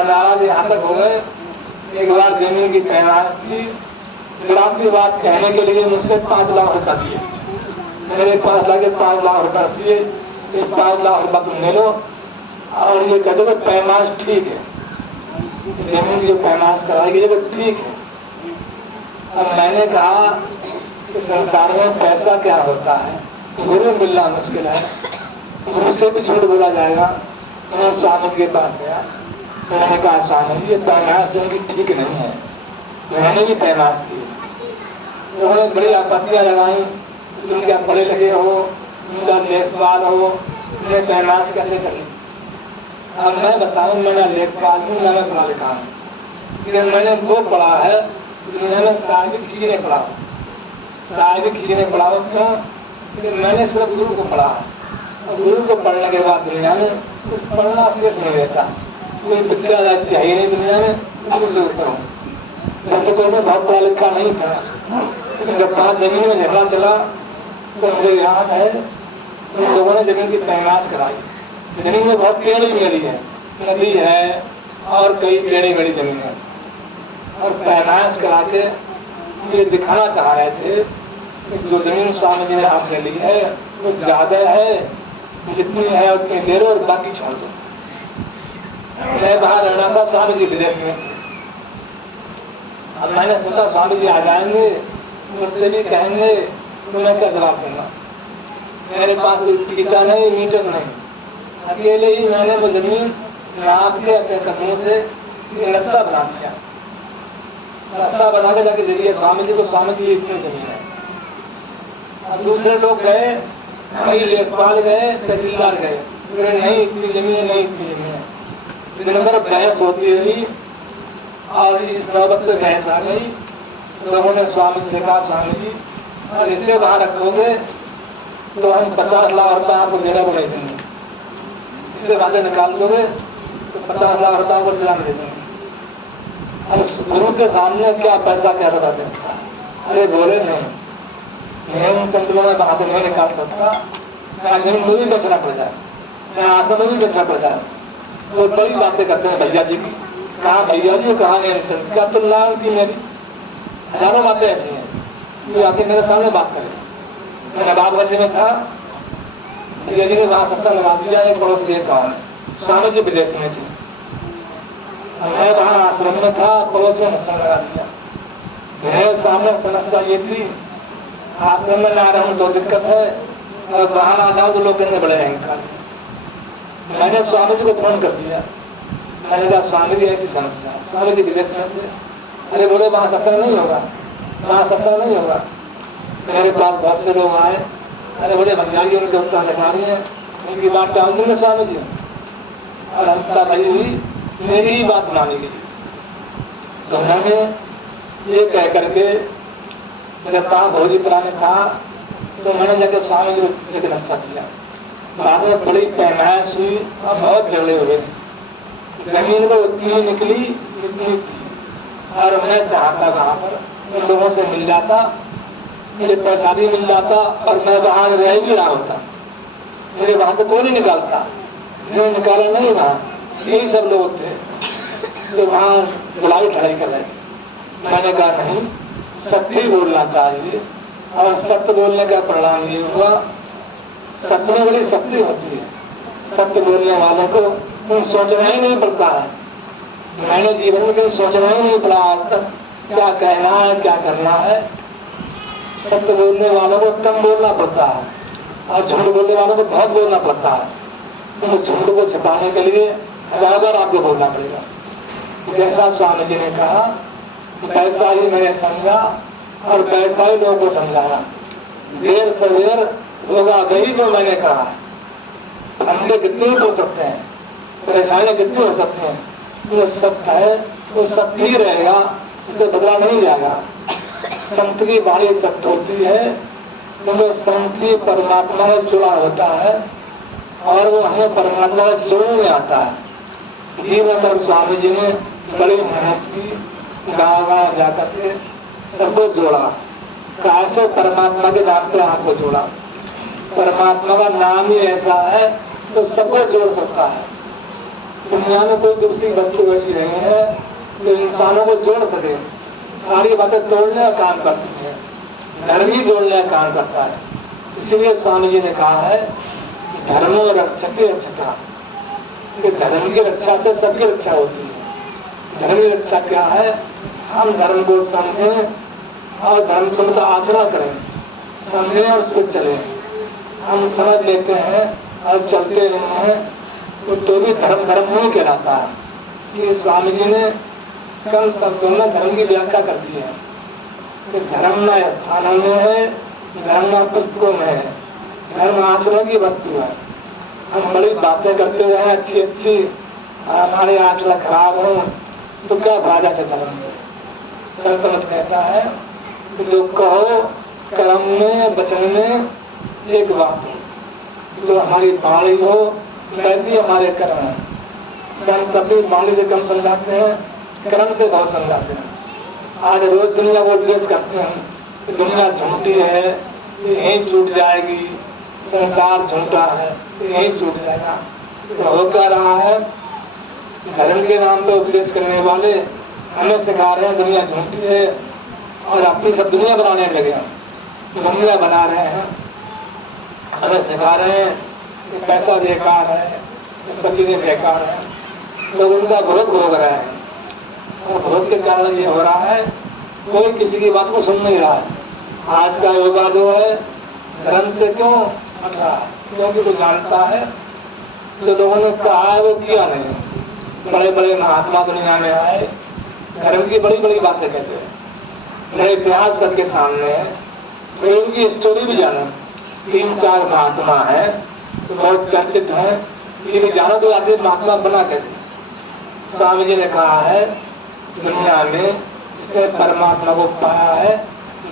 नाराज यहाँ तक हो गए। एक बार जमीन की पैमाश की विरासती बात कहने के लिए मुझसे 5 लाख रुपया दिए। मेरे पास लगे 5 लाख रुपया दिए, 5 लाख रुपया तुम ले लो और ये कहते हुए पैमाश ठीक है, जमीन की जो पैमाश कराएगी वो ठीक है। अब मैंने कहा कि संसार में पैसा क्या होता है, गुरु मिलना मुश्किल है, गुरु से भी झूठ बोला जाएगा। मैं स्वामी के पास गया, मैंने कहा स्वामी ये पैमाश उनकी ठीक नहीं है, मैंने भी पैमाश की। उन्होंने बड़ी आपत्तियां लगाई, तुम क्या पढ़े लिखे हो, तुमका लेखपाल हो, तुमने पैमाश कैसे कर ली। अब मैं बताऊं मैं लेखपाल हूँ, मैं पढ़ा लिखा हूँ, मैंने वो पढ़ा है दुनिया में साहिब किसी ने पढ़ा, साहिब किसी ने पढ़ा। क्यों, मैंने सिर्फ गुरु को पढ़ा है और गुरु को पढ़ने के बाद दुनिया में कुछ पढ़ना सिर्फ नहीं रहता, कोई विद्या रहती है नहीं दुनिया में, गुरु से ऊपर हूँ। जैसे कोई मैं बहुत पढ़ा लिखा नहीं था, जब 5 जमीन में झगड़ा चला तो मुझे याद है उन लोगों ने जमीन की पैमाश कराई। जमीन में बहुत टेढ़ी मेढ़ी है, नदी है और कई टेढ़ी मेढ़ी जमीन है, और पैमाश करा के ये दिखाना चाह रहे थे जो जमीन स्वामी जी ने आपने ली है वो ज्यादा है, जितनी है उतनी ले लो और बाकी छोड़ दो। मैं बाहर रहना था, स्वामी जी विदेश में। अब मैंने सोचा स्वामी जी आ जाएंगे, मुझसे भी कहेंगे तो मैं क्या जवाब दूंगा। मेरे पास गीता नहीं, मीटर नहीं, अकेले ही मैंने वो जमीन नाप के अपने कदमों से रास्ता बना दिया। रास्ता बना के जाके दे दिया स्वामी जी को, स्वामी जी इतनी जमीन है। अब दूसरे लोग गए, कई लेखपाल गए, तहसीलदार गए, नहीं इतनी जमीन है, नहीं इतनी जमीन है। दिन भर बहस होती रही और इस नौबत से बहस आ गई। लोगों ने स्वामी से कहा स्वामी जी और इसे बाहर रखोगे तो हम 50 लाख रुपये आपको देना को नहीं देंगे, इससे बातें निकाल दोगे तो 50 लाख रुपये आपको दिला नहीं देंगे। अब गुरु के सामने क्या पैसा क्या बताते हैं? अरे बोले नहीं उन कंट्रों में बात नहीं निकाल सकता, जमीन में भी बेचना पड़ जाए, आसन में भी बेचना पड़ जाए। तो बड़ी बातें करते हैं भैया जी की, कहा भैया जी कहा नहीं, क्या तुलना की मेरी हजारों बातें ऐसी हैं जो आके मेरे सामने बात करें। मैं नवाबगंज में था, भैया जी ने वहां सस्ता लगा दिया, एक पड़ोसी एक गाँव में, स्वामी जी विदेश में थी, मैं वहां आश्रम में था, पड़ोस में सस्ता लगा दिया। मेरे सामने समस्या ये थी, आश्रम में ना रहूं तो दिक्कत है, और बाहर आ जाऊं तो लोग कहने बड़े अहंकार। मैंने स्वामी जी को फोन कर दिया, मैंने कहा स्वामी जी ऐसी समस्या, स्वामी जी विदेश में थे। अरे बोले वहां सत्संग नहीं होगा, वहां सत्संग नहीं होगा। मेरे पास बहुत से लोग आए, अरे बोले बंगाली उनके उत्तर लगा रही है, उनकी बात टाल दूंगे स्वामी जी, और अंतता भरी हुई मेरी ही बात मानी गई। तो मैंने ये कह करके जब कहा भोजी पुराने था, तो मैंने जाकर स्वामी जी को एक नक्शा किया। बाद में बड़ी पैमाइश हुई और बहुत झगड़े हुए, जमीन को उतनी निकली इतनी, और मैं चाहता वहां पर उन लोगों से मिल जाता, मुझे पैसा भी मिल जाता, और मैं वहां रह भी रहा होता, मेरे वहां से कोई नहीं निकालता, जो निकाला नहीं वहां यही सब लोग थे तो वहां बुलाई खड़ाई कर रहे। मैंने कहा नहीं, सत्य ही बोलना चाहिए, और सत्य बोलने का परिणाम ये हुआ, सत्य में बड़ी शक्ति होती है, सत्य बोलने वालों को सोचना ही नहीं पड़ता है। मैंने जीवन में कहीं सोचना ही नहीं पड़ा आज तक क्या कहना है क्या करना है। सत्य बोलने वालों को कम बोलना पड़ता है, और झूठ बोलने वालों को बहुत बोलना पड़ता है। तो झूठ को छिपाने के लिए बराबर आपको बोलना पड़ेगा। जैसा स्वामी जी ने कहा, पैसा ही मैंने समझा और पैसा ही लोगों को समझाया, देर सवेर होगा वही जो मैंने कहा। हमसे कितने हो सकते हैं, परेशानियां कितनी हो सकती हैं, वो सब है, वो सब ही रहेगा, उसे बदला नहीं जाएगा। संत की वाणी सत्य होती है, क्योंकि संत ही परमात्मा में जुड़ा होता है, और वो हमें परमात्मा में जोड़ने में आता है। जीवन पर स्वामी जी ने बड़ी मेहनत की, गाँव जाकर के सबको जोड़ा, कैसे परमात्मा के नाम से आपको जोड़ा। परमात्मा का नाम ही ऐसा है तो सबको जोड़ सकता है। दुनिया में कोई दूसरी वस्तु ऐसी नहीं है जो इंसानों को जोड़ सके, सारी बातें तोड़ने का काम करती है, धर्म ही जोड़ने का काम करता है। इसीलिए स्वामी जी ने कहा है धर्म रक्षक की रक्षा, धर्म की रक्षा से सबकी रक्षा होती है। धर्म की रक्षा क्या है? हम धर्म को समझें और धर्म को मतलब आचरण करें, समझें और उसको चलें। हम समझ लेते हैं और चलते नहीं हैं तो भी धर्म धर्म नहीं कहलाता है। ये स्वामी जी ने कल शब्दों में धर्म की व्याख्या कर दी है कि धर्म न स्थान में है, धर्म न पुस्तकों में है, धर्म आचरण की वस्तु है। हम बड़ी बातें करते हुए हैं अच्छी अच्छी, हमारे आचरण खराब हो तो क्या फायदा है धर्म में? संत कहता है कि जो कहो कर्म में वचन में एक बात, जो हमारी वाणी हो वैसी हमारे कर्म है। संत अपनी वाणी से कम समझाते हैं, कर्म से बहुत समझाते हैं। आज रोज दुनिया को उपदेश करते हैं कि दुनिया झूठी है, यही छूट जाएगी, संसार झूठा है, यही छूट जाएगा। तो हो क्या रहा है? धर्म के नाम पर उपदेश करने वाले हमें सिखा रहे हैं दुनिया झूठी है, और अपनी सब दुनिया बनाने लगे, दुनिया बना रहे हैं, हमें सिखा रहे हैं कि पैसा बेकार है, सब चीजें बेकार है। लोग उनका विरोध भोग रहे हैं, और विरोध के कारण ये हो रहा है कोई किसी की बात को सुन नहीं रहा है। आज का युवा जो है धर्म से क्यों हट रहा है? क्योंकि वो जानता है जो लोगों ने कहा है वो किया नहीं। बड़े बड़े महात्मा दुनिया में आए, धर्म की बड़ी बड़ी बातें कहते हैं, मेरे इतिहास सबके सामने है, तो उनकी स्टोरी भी जाना। 3-4 महात्मा है तो बहुत चर्चित है, ये भी जाना तो आदमी महात्मा बना कैसे? स्वामी जी ने कहा है दुनिया में जिसने परमात्मा को पाया है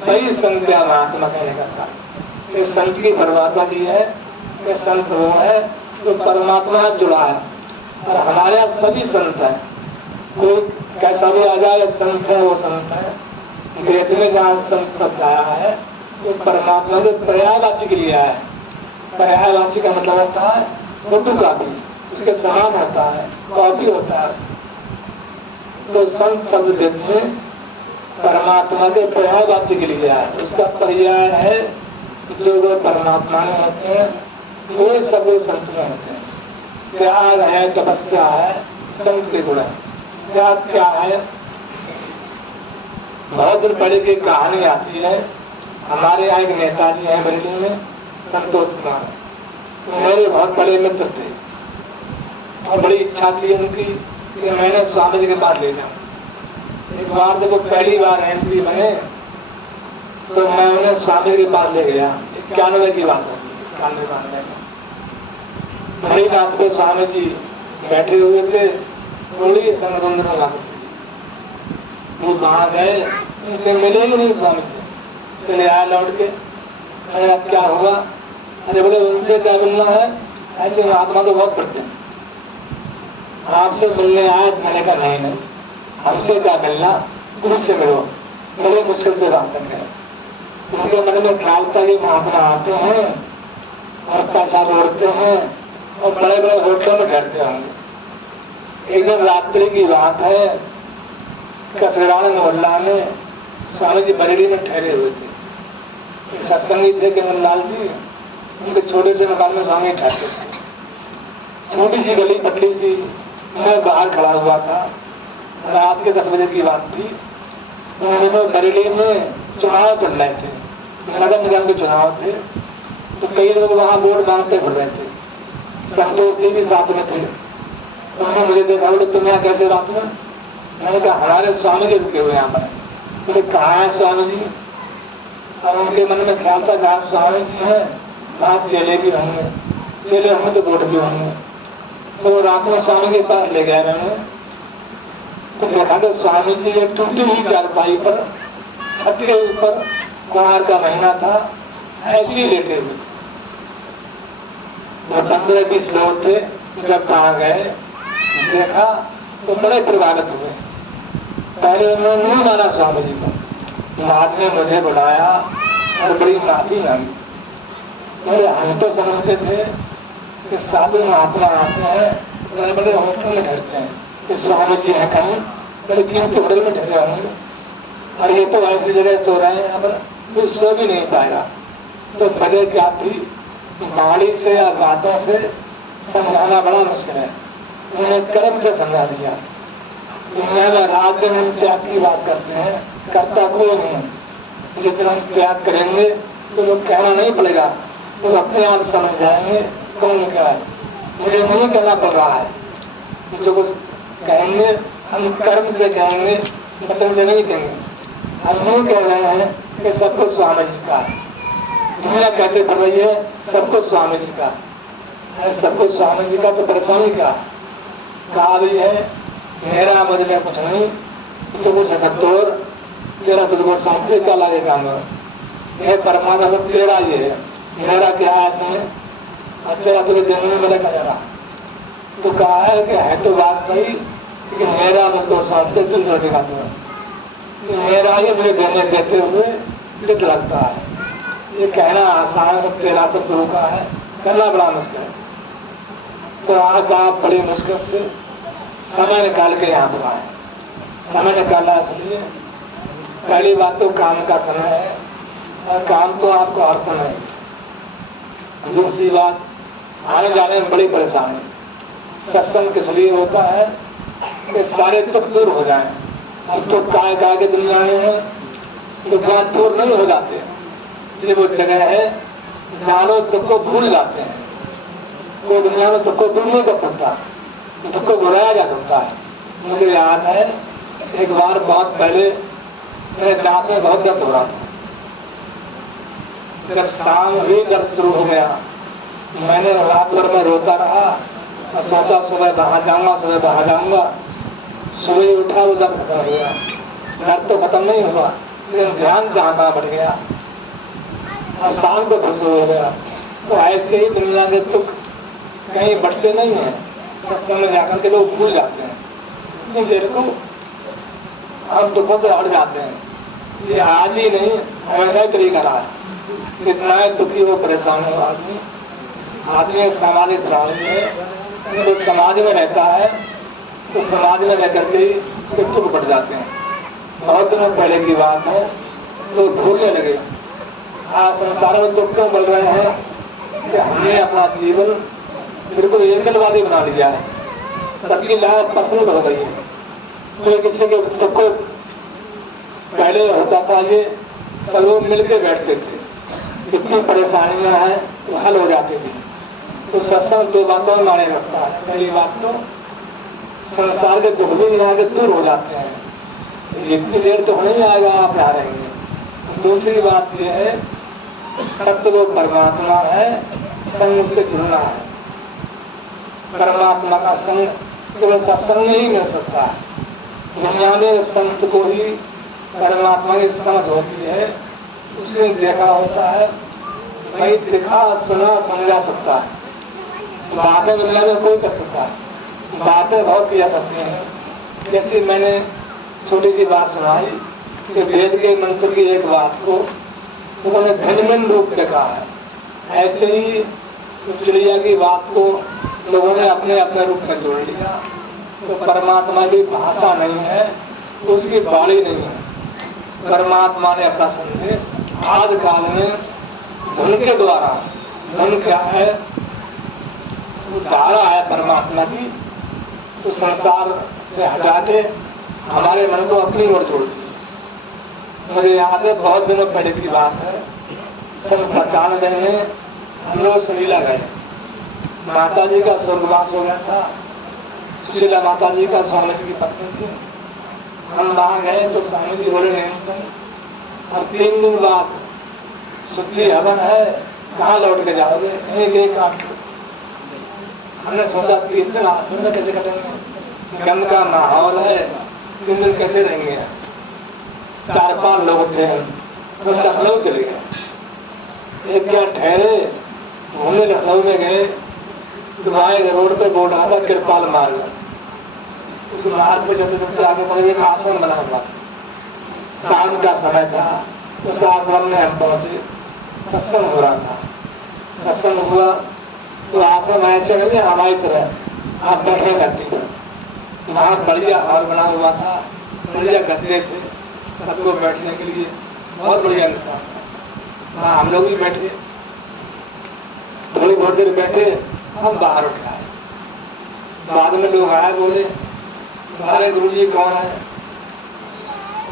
वही संज्ञा महात्मा कहने का था। कि संत की परिभाषा दी है कि संत वो है जो परमात्मा से जुड़ा है। और हमारे यहाँ सभी संत हैं, कोई कैसा भी आ जाए संत है वो संत है। वेद में जहाँ संत शब्द आया है वो परमात्मा के पर्यायवाची के लिए आया है। पर्यायवाची का मतलब होता है फोटो कॉपी, उसके समान होता है, कॉपी होता है। तो संत शब्द वेद में परमात्मा के पर्यायवाची के लिए आया है। उसका पर्याय है जो वो परमात्मा में होते हैं वो सब संत में होते हैं। त्याग है, तपस्या है, संत के गुण है। त्याग क्या है? बहुत दिन पहले की कहानी आती है। हमारे यहाँ एक नेताजी है बरेली में, संतोष कुमार, मेरे बहुत बड़े मित्र थे और बड़ी इच्छा थी उनकी कि मैंने स्वामी जी के पास ले जाऊं। एक बार जब वो पहली बार एमपी बने तो मैं उन्हें स्वामी जी के पास ले गया। 91 की बात है, 91 बार बड़ी रात को स्वामी जी बैठे हुए थे, थोड़ी संगबंध में बात वो वहां गए, उनसे मिले ही नहीं स्वामी जी। चले आया लौट के, मैंने क्या हुआ? अरे बोले उनसे क्या मिलना है, ऐसे महात्मा तो बहुत पढ़ते हैं, आपसे मिलने आए। मैंने कहा नहीं नहीं, हमसे क्या मिलना, उनसे मिलो। बड़े मुश्किल से बात कर गए। उनके मन में ख्याल था कि महात्मा आते हैं और पैसा जोड़ते हैं और बड़े बड़े होटलों में ठहरते होंगे। एक दिन रात्रि की बात है, कसरान मोहल्ला में स्वामी जी बरेली में ठहरे हुए थे। सत्संगी थे केवल लाल जी, उनके छोटे से मकान में स्वामी ठहरते थे। छोटी सी गली पतली थी, मैं बाहर खड़ा हुआ था। रात के 10 बजे की बात थी। उन्होंने बरेली में चुनाव चल रहे थे, नगर निगम के चुनाव थे। तो कई लोग वहाँ वोट मांगते फिर रहे थे। संतोष जी भी साथ में थे। उन्होंने मुझे देखा, बोले तुम यहाँ कैसे रात में? मैंने कहा हमारे स्वामी जी रुके हुए यहाँ पर। बोले कहाँ है स्वामी जी? और उनके मन में ख्याल था जहाँ स्वामी जी है वहाँ चेले भी होंगे, चेले होंगे तो वोट भी होंगे। तो रात में स्वामी के पास ले गए मैंने, तो देखा कि स्वामी जी एक टूटी हुई चारपाई पर, छत के ऊपर, कुमार का महीना था, ऐसे ही लेटे हुए। 15-20 लोग थे। जब वहां गए देखा तो बड़े प्रभावित हुए। पहले उन्होंने नहीं माना स्वामी जी को, बाद में मुझे बुलाया और बड़ी माफी मांगी। मेरे हम तो समझते थे कि साधु महात्मा आते हैं, बड़े बड़े होटल में ठहरते हैं, कि स्वामी जी हैं कहीं बड़े कीमती होटल में ठहरे होंगे, और ये तो ऐसी जगह सो रहे हैं यहाँ पर, कोई सो भी नहीं पाएगा। तो वजह क्या थी? बाणी से या बातों से समझाना बड़ा मुश्किल है। उन्होंने कर्म से समझा दिया। दुनिया में रात दिन हम त्याग की बात करते हैं, करता कोई नहीं। जितना हम त्याग करेंगे तो लोग कहना नहीं पड़ेगा, तो अपने आप समझ जाएंगे कौन क्या है। मुझे नहीं कहना पड़ रहा है, जो कुछ कहेंगे हम कर्म से कहेंगे, मतलब से नहीं कहेंगे। हम नहीं कह रहे हैं कि सब कुछ स्वामी जी का है। दुनिया कहते पड़ रही है सब कुछ स्वामी जी का है, सब कुछ स्वामी जी का, तो परेशानी का कहा भी है मेरा मुझ में कुछ नहीं, तो कुछ सत्तोर तेरा तुझको सांसे क्या लगेगा? ये परमात्मा सब तेरा ये है, मेरा क्या है इसमें? और तेरा तुझे जन्म में मिलेगा जरा। तो कहा है कि है तो बात सही, कि मेरा मुझको सांसे तुझ लगेगा तुम्हें, मेरा ही मुझे देने देते हुए चित लगता है। ये कहना आसान है, तेरा तो गुरु का है, करना बड़ा मुश्किल है। तो आज आप बड़ी मुश्किल से समय निकाल के यहाँ पर आए। समय निकालना चाहिए। पहली बात तो काम का समय है, और काम तो आपको हर समय है। दूसरी बात, आने जाने में बड़ी परेशानी। सत्संग किस लिए होता है कि सारे दुख दूर हो जाए। हम तो काय के दुनिया में है, दुख दूर नहीं हो जाते। ये वो जगह है जहाँ लोग दुख को भूल जाते हैं। वो दुनिया में दुख को दूर नहीं कर सकता, दुख को भुलाया जा सकता है। मुझे याद है एक बार बहुत पहले मेरे दांत में बहुत दर्द हो रहा था। जब शाम हुई दर्द शुरू हो गया, मैंने रात भर में रोता रहा और सोचा सुबह बाहर जाऊंगा, सुबह बाहर जाऊंगा। सुबह उठा वो दर्द खत्म हो गया। दर्द तो खत्म नहीं हुआ, लेकिन ध्यान जहाँ बढ़ गया। शाम को खुश हो गया। तो ऐसे ही दुनिया के सुख कहीं बढ़ते नहीं है, सत्संग में जाकर के लोग भूल जाते हैं। इतनी देर को हम दुखों से हट जाते हैं। ये आज ही नहीं, ऐसा तरीका रहा है। इतना दुखी हो, परेशान हो आदमी सामाजिक प्राणी है। तो समाज में रहता है तो समाज में रह करके ही दुख बढ़ जाते हैं। बहुत दिनों पहले की बात है, तो भूलने लगे आज संसार में दुख क्यों बढ़ रहे हैं कि हमने अपना जीवन बिल्कुल एकलवादी बना लिया है। सबकी लाइफ पसंद हो गई है। कोई किसी के दुख को पहले होता था, ये सब लोग मिलकर बैठते थे, कितनी परेशानियां हैं तो हल हो जाती थी। तो सत्संग दो बातों में माने रखता है। पहली बात तो संसार के दुख भी यहाँ के दूर हो जाते हैं, इतनी देर तो नहीं आएगा आप यहाँ रहेंगे। दूसरी बात यह है, सत्य वो परमात्मा है, संग से जुड़ना है। परमात्मा का संग केवल सत्संग में ही मिल सकता है। दुनिया में संत को ही परमात्मा की समझ होती है, उसने देखा होता है, भाई देखा सुना समझा सकता है। बातें दुनिया में कोई कर सकता है, बातें बहुत किया सकती हैं। जैसे मैंने छोटी सी बात सुनाई कि वेद के मंत्र की एक बात को उन्होंने भिन्न रूप से कहा है। ऐसे ही चिड़िया की बात को लोगों ने अपने अपने रूप में जोड़ लिया। तो परमात्मा की भाषा नहीं है, उसकी वाणी नहीं है। परमात्मा ने अपना संदेश आज काल में धन के द्वारा, धन क्या है, वो धारा है परमात्मा की, तो संसार से हटा के हमारे मन को अपनी ओर जोड़ दी। मुझे याद है, बहुत दिनों पहले की बात है, 95 में हम लोग सुरीला गए। माता जी का स्वर्गवास हो गया था। सुशीला माता जी का स्वामी जी की पत्नी थी। हम वहां गए तो स्वामी जी बोले नहीं, अब 3 दिन बाद शुद्धि हवन है, कहाँ लौट के जाओगे? एक काम। हमने सोचा कि इतने आश्रम में कैसे कटेंगे, गंद का माहौल है, 3 दिन कैसे रहेंगे? 4-5 लोग थे, तो लखनऊ चले गए। एक क्या ठहरे, घूमने लखनऊ में गए, दुबाई रोड पे बोर्ड आता कृपाल मार्ग। उस मार्ग पे जैसे जैसे आगे बढ़े एक आश्रम बना हुआ। शाम का समय था, उस आश्रम में हम पहुंचे। सत्संग हो रहा था। सत्संग हुआ तो आश्रम ऐसे नहीं हमारी तरह आप बैठे करती थे। वहाँ बढ़िया हॉल बना हुआ था, बढ़िया गद्दे थे सबको बैठने के लिए, बहुत बढ़िया इंसान था। वहाँ हम लोग भी बैठे, थोड़ी बहुत देर बैठे, हम बाहर उठ आए। बाद में लोग आए, बोले तुम्हारे गुरु जी कौन है?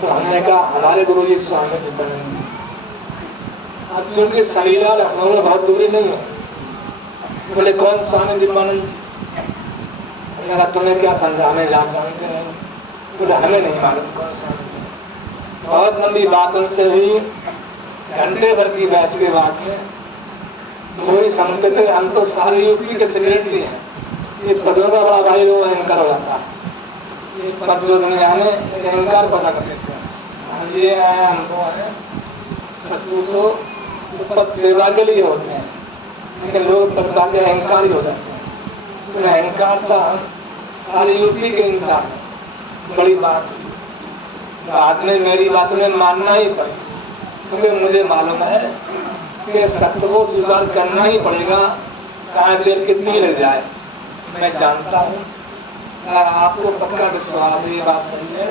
तो हमने कहा हमारे गुरु जी स्वामी दीपानंद। अब क्योंकि सलीला लखनऊ में बहुत दूरी नहीं है। बोले कौन स्वामी दीपानंद? हमने कहा तुम्हें क्या समझाने जानते हैं? बोले हमें नहीं मालूम। बहुत लंबी बात उनसे हुई, घंटे भर की बहस के बाद में वही समझते थे हम तो सारे यूपी के सेक्रेटरी हैं, ये पदों का बड़ा भाई वो अहंकार हो जाता है। ये पद जो दुनिया में अहंकार पैदा कर देते हैं। ये है हमको है सत्तू तो पद सेवा के लिए होते हैं, लेकिन लोग पद के अहंकार ही हो जाते हैं। तो अहंकार का सारे यूपी के इंसान बड़ी बात हुई। बाद में मेरी बात में मानना ही पड़ी, क्योंकि मुझे मालूम है कि सत्य को स्वीकार करना ही पड़ेगा, चाहे देर कितनी लग जाए। मैं जानता हूँ, आपको पक्का विश्वास है ये बात सही है,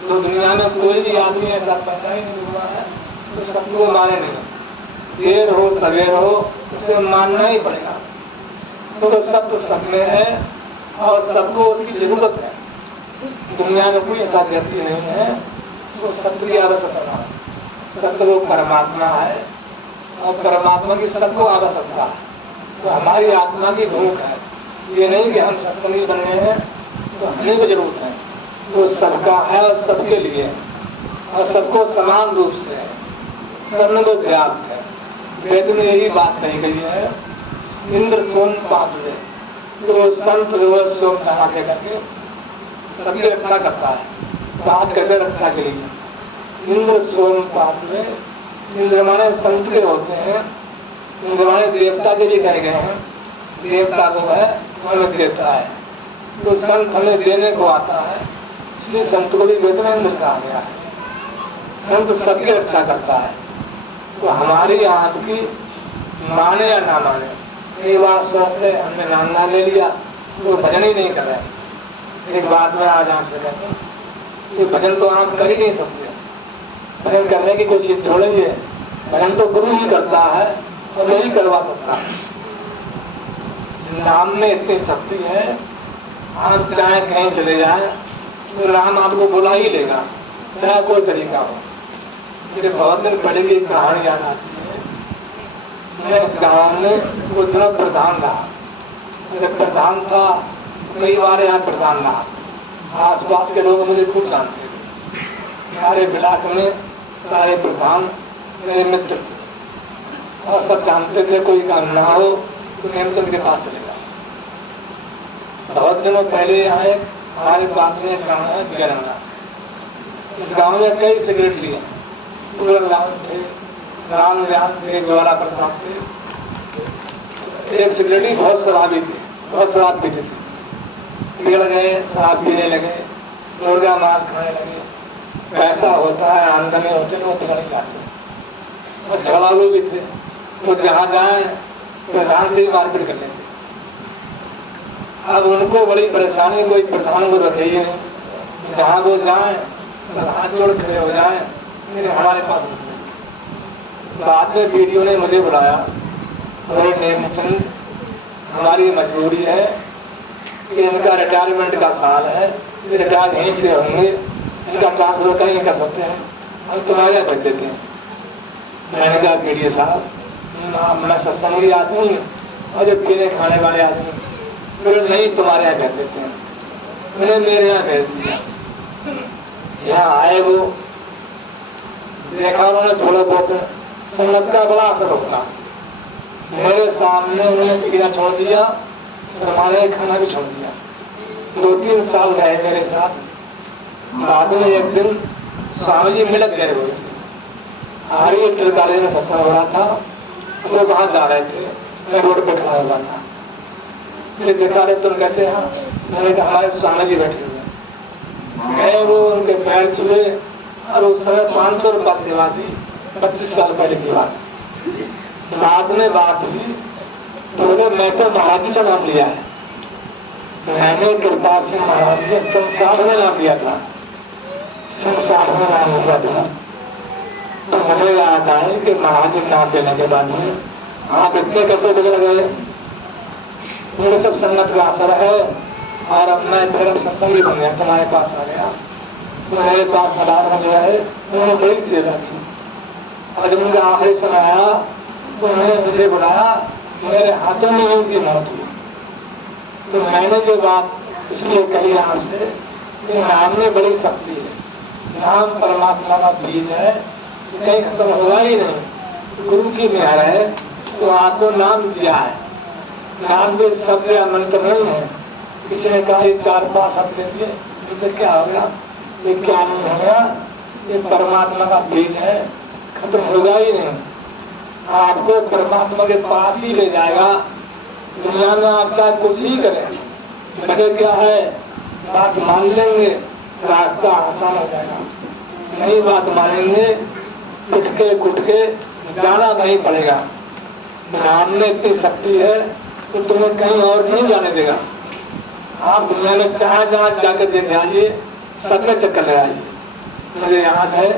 तो दुनिया में कोई भी आदमी ऐसा पैदा ही नहीं हुआ है तो सत्य को माने नहीं। देर हो सवेर हो उसे मानना ही पड़ेगा, तो सत्य सब में है और सबको उसकी जरूरत है। दुनिया में कोई ऐसा व्यक्ति नहीं है तो सत्य की आवश्यकता है। सत्य वो परमात्मा है और परमात्मा की सबको आवश्यकता है। तो हमारी आत्मा की भूख है, ये नहीं कि हम सत्संगी बनने हैं तो हमें भी जरूरत है। तो सबका है और सबके लिए और सबको समान रूप से है, सर्व व्याप्त है। वेद में यही बात कही गई है, इंद्र सोम पात्र तो संत सोम के करके सबकी रक्षा करता है। बात करते रक्षा के लिए इंद्र सोम पात्र इंद्र माने संत के होते हैं, इंद्र माने देवता के भी कहे गए हैं। देवता को है हमें देता है, तो संत हमें देने को आता है, इसलिए संत को भी वेतन इंद्र कहा गया है। संत सबकी रक्षा करता है। तो हमारी आपकी माने या ना माने, कई बार सोचते हमने नाम ना ले लिया तो भजन ही नहीं कर रहे। एक बात में आज आपसे कहते हैं, ये भजन तो आप कर ही नहीं सकते। भजन करने की कोई चीज थोड़ी है, भजन तो गुरु ही करता है और नहीं करवा सकता है। नाम में इतनी शक्ति है, आप चाहे कहीं चले जाए तो राम आपको बुला ही लेगा, चाहे कोई तरीका हो। मुझे बहुत दिन पहले की कहानी याद आती है। मैं इस गाँव में कुछ दिनों प्रधान रहा। जब प्रधान था, कई बार यहाँ प्रधान रहा, आसपास के लोग मुझे खूब जानते थे। सारे ब्लॉक में सारे प्रधान मेरे मित्र थे और सब जानते थे कोई काम ना हो तो हेमचंद के पास चलेगा। बहुत दिनों पहले यहाँ एक हमारे पास में गाँव है गैरंगा। इस गाँव में कई सिगरेट लिए, पूरे राम थे, राम व्यास थे, गौरा प्रसाद थे। एक सिगरेटी बहुत शराबी थे, बहुत शराब पीते थे। बिगड़ गए, शराब पीने लगे, मुर्गा मांस खाने लगे। पैसा होता है, आमदनी होती है, वो बिगड़ जाते। और झगड़ालू भी थे, वो जहाँ जाए प्रधान से ही मारपीट कर लेते। अब उनको बड़ी परेशानी, कोई प्रधान को रखे ही नहीं। जहाँ वो जाए हाथ जोड़ खड़े हो जाए, फिर हमारे पास। बाद में वीडियो ने मुझे बुलाया, मेरे नेमचंद हमारी मजबूरी है कि इनका रिटायरमेंट का साल है, रिटायर यहीं से होंगे, इनका ट्रांसफर कहीं कर सकते हैं, हम तुम्हारे भेज देते हैं। मैंने कहा वीडियो साहब, मैं सत्संगी आदमी और जो पीने खाने वाले आदमी, फिर नहीं तुम्हारे यहाँ भेज देते हैं। मैंने मेरे यहाँ भेज दिया। यहाँ आए वो, देखा उन्होंने थोड़ा बहुत संगत का बड़ा असर होता। मेरे सामने उन्होंने पीना छोड़ दिया, हमारे खाना भी छोड़ दिया। 2-3 साल रहे मेरे साथ। बाद में एक दिन स्वामी जी मिलक गए हुए, आर्य त्रिकाली में सत्संग हो रहा था, वो वहां जा रहे थे, मैं रोड पे खड़ा हुआ था। मुझे देखा रहे तुम कहते हैं, मैंने कहा हमारे स्वामी जी बैठे हुए। मैं वो उनके पैर छुए और उस समय 500 रुपया सेवा दी, 25 साल पहले की बात। बाद में बात हुई तो मैं तो महाराज जी का नाम लिया है। मैंने कृपा से महाराज जी संसार में नाम लिया था, संसार में नाम लिया था। तो मुझे याद आए कि महाराज जी नाम देने के बाद में आप इतने कैसे बिगड़ गए। मेरे सब संगत का असर है और अब मैं तेरा सत्संगी बन गया, तुम्हारे पास आ गया, मेरे पास सलाह हो गया है। उन्होंने बड़ी सेवा की और जब मुझे आखिरी समय आया तो उन्होंने मुझे बुलाया, मेरे हाथों में उनकी मौत हुई। तो मैंने जो बात इसलिए कही यहाँ से कि नाम में बड़ी शक्ति है। नाम परमात्मा का बीज है, कहीं खत्म होगा ही नहीं। गुरु की मेहर है तो आपको नाम दिया है। नाम के शब्द या मंत्र नहीं है। किसी ने कहा 4-5 शब्द देंगे, इससे क्या होगा? ये क्या नहीं होगा? ये परमात्मा का बीज है, खत्म होगा ही नहीं। आपको परमात्मा के पास ही ले जाएगा। दुनिया में आपका कुछ ही करें, वजह क्या है? बात मान लेंगे, रास्ता आसान हो जाएगा। नहीं बात मानेंगे, कुट के जाना नहीं पड़ेगा। नाम में इतनी शक्ति है तो तुम्हें कहीं और नहीं जाने देगा। आप दुनिया में चाहे जहाँ जाकर देख जाइए, सब में चक्कर लगाइए। मुझे याद है,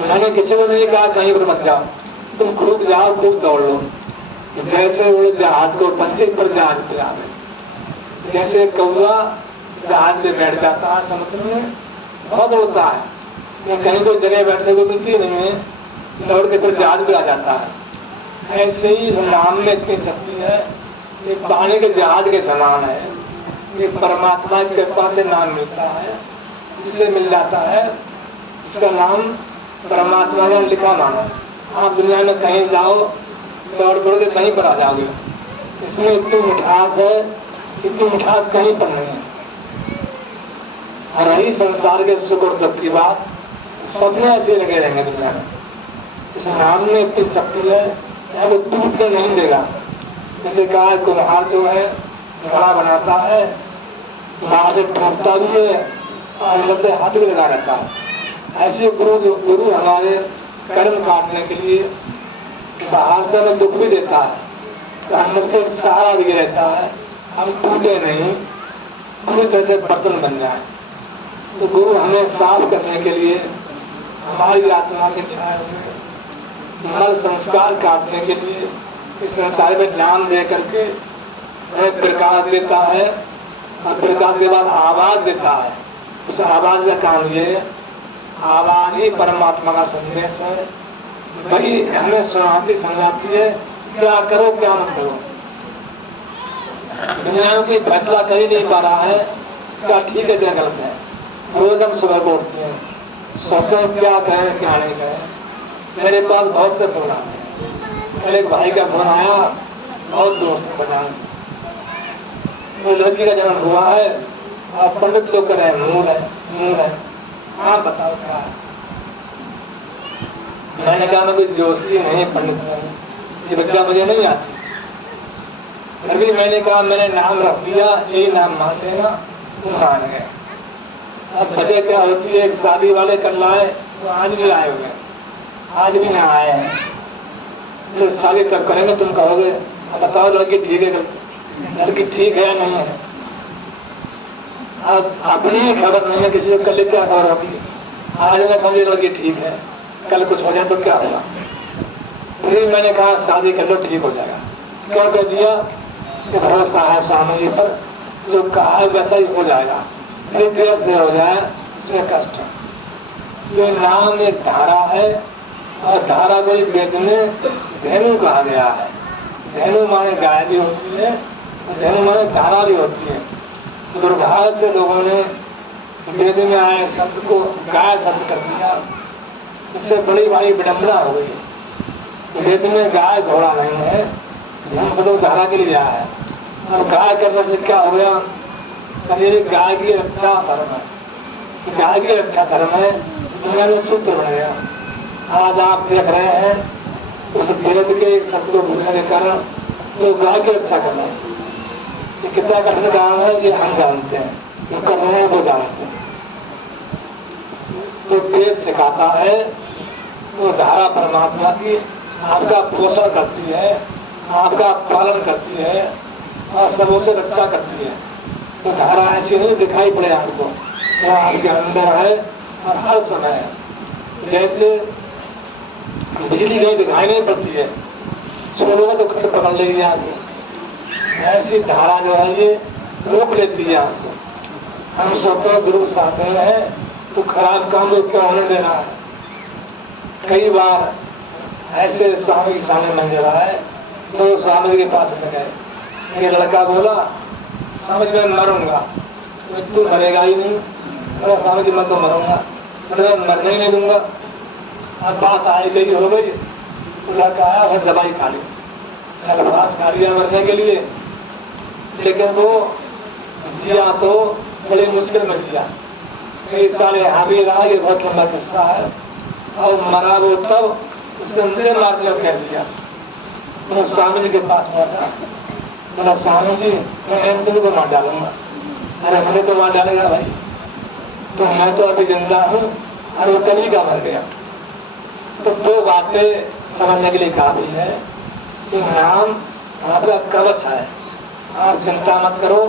मैंने किसी को नहीं कहा कहीं पर मत जाओ, तुम खूब जाओ, खूब दौड़ लो। जैसे वो जहाज को पंछी पर जहाज पे आवे, जैसे कौआ जहाज पे बैठ जाता है समुद्र में, बहुत होता है कि कहीं कोई जगह बैठने को मिलती नहीं है, दौड़ के फिर जहाज पे आ जाता है। ऐसे ही नाम में इतनी शक्ति है, ये पानी के जहाज के समान है। ये परमात्मा की कृपा से नाम मिलता है, इससे मिल जाता है। इसका नाम परमात्मा ने लिखा नाम है। आप दुनिया में कहीं जाओ, दौड़ दौड़ के कहीं पर आ जाओगे। इसमें इतनी मिठास है, इतनी मिठास कहीं पर नहीं है। और यही संसार के सुख और दुख की बात, सबने ऐसे लगे रहेंगे दुनिया में। इस नाम में इतनी शक्ति है कि वो टूटने नहीं देगा। जैसे कहा है कुम्हार जो है घड़ा बनाता है, बाहर से टूटता भी है और अंदर से हाथ भी लगा रहता है। ऐसे गुरु हमारे कर्म काटने के लिए बाहर से हमें दुख भी देता है तो अंदर से सहारा भी रहता है, हम टूटे नहीं, पूरी तरह से बर्तन बन जाए। तो गुरु हमें साफ करने के लिए हमारी आत्मा के छाए हुए मल संस्कार काटने के लिए इस संसार में नाम दे करके हमें प्रकाश देता है और प्रकाश के बाद आवाज देता है। उस आवाज का काम ये, आवाज ही परमात्मा का संदेश है, वही हमें सुनाती समझाती है क्या करो क्या मत करो। दुनिया में कोई फैसला कर ही नहीं पा रहा है क्या ठीक है क्या गलत है। रोज हम सुबह को उठते हैं, सोचते हैं क्या कहें क्या नहीं कहें। मेरे पास बहुत से फोन आते हैं। मेरे एक भाई का फोन आया, बहुत दोस्त बताए वो लड़की का जन्म हुआ है और पंडित लोग कह रहे हैं मूल है। हाँ बताओ क्या है। मैंने कहा मैं कोई जोशी नहीं, पंडित नहीं, ये बच्चा मुझे नहीं आती। अभी मैंने कहा मैंने नाम रख दिया, यही नाम मान लेना, तुम मान गए। अब वजह क्या होती है, शादी वाले कल आए तो आज भी आए हुए, आज भी ना आए हैं। तो शादी कब करेंगे तुम कहोगे, अब बताओ लड़की ठीक है, लड़की ठीक है या नहीं है। अब अपनी ही खबर नहीं है, किसी को कल क्या खबर होगी। आज मैं समझे लड़की ठीक है, कल कुछ हो जाए तो क्या होगा। फिर मैंने कहा शादी कर लो ठीक हो जाएगा। क्यों कह दिया कि भरोसा है स्वामी जी पर, जो कहा है वैसा ही हो जाएगा, नहीं देर से हो जाए तो कष्ट है। ये नाम एक धारा है और धारा को वेद में धेनु कहा गया है। धेनु माने गाय भी होती है, धेनु माने धारा भी होती है। दुर्भाग्य से लोगों ने वेद में आए शब्द को गाय शब्द कर दिया, इससे बड़ी भारी विडंबना हो गई। वेद में गाय घोड़ा नहीं है, हम धारा के लिए आया है। और गाय करने से क्या हो गया, कभी गाय की रक्षा धर्म है, गाय की रक्षा धर्म है, दुनिया में सूत्र बन गया। आज आप देख रहे हैं उस वेद के शब्द को भूलने के कारण तो गाय की रक्षा करना है। ये कितना कठिन काम है ये हम जानते हैं, जो कर रहे हैं वो जानते हैं। तो वेद सिखाता है तो धारा परमात्मा की आपका पोषण करती है, आपका पालन करती है और सबों से रक्षा करती है। तो धारा ऐसी नहीं दिखाई पड़े आपको, वो आपके अंदर है और हर समय है। जैसे बिजली कहीं दिखाई नहीं पड़ती है, सोलोगा तो खट पकड़ लेगी आपको, ऐसी धारा जो है ये रोक लेती है आपको। हम सबको गुरु साथ में है तो खराब काम तो क्या होने देना है। कई बार ऐसे स्वामी के सामने मंजर आए तो स्वामी के पास में गए। ये लड़का बोला स्वामी मैं मरूंगा, तो तू मरेगा ही नहीं। बोला स्वामी जी मैं तो मरूंगा, मैं मरने ही नहीं दूंगा। अब बात आई गई हो गई, लड़का आया फिर दवाई खा ली, सलवास खा लिया मरने के लिए, लेकिन वो जिया तो बड़ी मुश्किल में जिया। कई साल यहाँ भी रहा, ये बहुत लंबा किस्सा है। और मरा वो तब उसने मुझे मारने को कह दिया। तो स्वामी जी के पास पहुंचा, बोला स्वामी जी मैं तुमको मार डालूंगा। अरे मुझे तो मार डालेगा भाई, तो मैं तो अभी जिंदा हूँ और वो कभी का मर गया। तो दो बातें समझने के लिए काफी है कि नाम आपका कवच है। आप चिंता मत करो,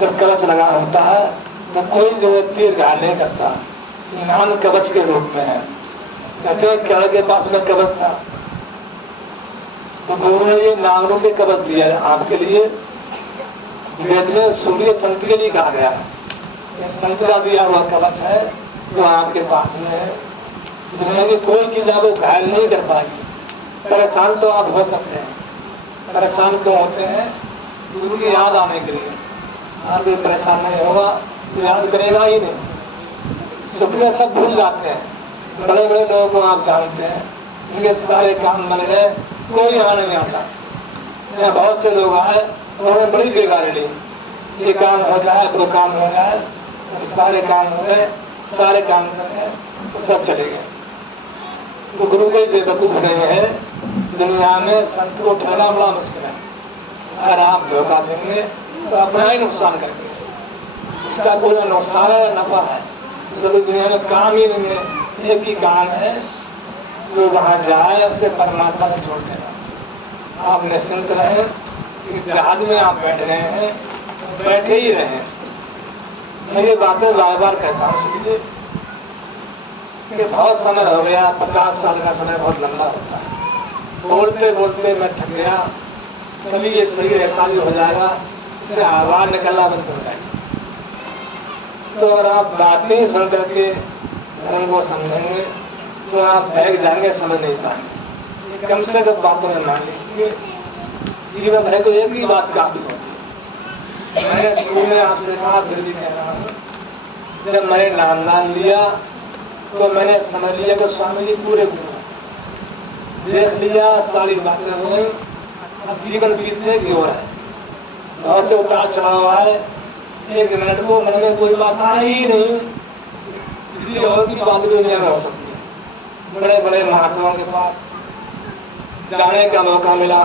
जब कवच लगा होता है तो कोई जो तीर घायल नहीं करता। नाम कवच के रूप में है। कहते केरल के पास में कवच था तो गुरु ने ये नाम रूप के कवच दिया है आपके लिए। वेद में सूर्य संत के लिए कहा गया है, संत का दिया हुआ कवच है जो आपके पास में है। दुनिया की कोई चीज आपको घायल नहीं कर पाएगी। परेशान तो आप हो सकते हैं, परेशान क्यों होते हैं, गुरु की याद आने के लिए। आप कोई परेशान नहीं होगा तो याद करेगा ही नहीं। सुख में सब भूल जाते हैं। बड़े बड़े लोगों को आप जानते हैं, उनके सारे काम बन गए, कोई यहाँ नहीं आता। यहाँ बहुत से लोग आए, उन्होंने बड़ी बेगारी ली, ये काम हो जाए तो काम हो जाए, सारे काम हो गए, सारे काम कर गए, सब चले गए। तो गुरु के बेवकूफ रहे हैं। दुनिया में संत को ठहरना बड़ा मुश्किल है। अगर आप धोखा देंगे तो अपना ही नुकसान करेंगे। इसका कोई नुकसान है नफा है, तो दुनिया में काम ही नहीं है। एक ही काम है, जो वहां जाए उससे परमात्मा से जोड़ देना। आप निश्चिंत रहें कि जहाज में आप बैठ रहे हैं, बैठे ही रहें। मैं ये बातें बार बार कहता हूँ कि बहुत समय हो गया, 50 साल का समय बहुत लंबा होता है। बोलते बोलते मैं थक गया, कभी ये शरीर ऐसा भी हो जाएगा इससे आवाज निकलना बंद हो जाएगी। तो अगर आप बातें ही सुन करके धर्म को समझेंगे तो आप बैठ जाएंगे, समझ नहीं पाएंगे। कम से कम बातों में मान लीजिए, जीवन है तो एक ही बात काफी होती है। मैंने शुरू में आपसे कहा, फिर भी कह रहा हूँ, जब मैंने नाम दान लिया तो मैंने समझ लिया कि स्वामी जी पूरे गुरु देख लिया, सारी बातें हो गई। अब जीवन बीतने की ओर है, बहुत से उतार चढ़ाव हुआ है। एक मिनट को मन में कोई बात आई ही नहीं, किसी और की बात दुनिया में हो सकती है। बड़े बड़े महात्माओं के पास जाने का मौका मिला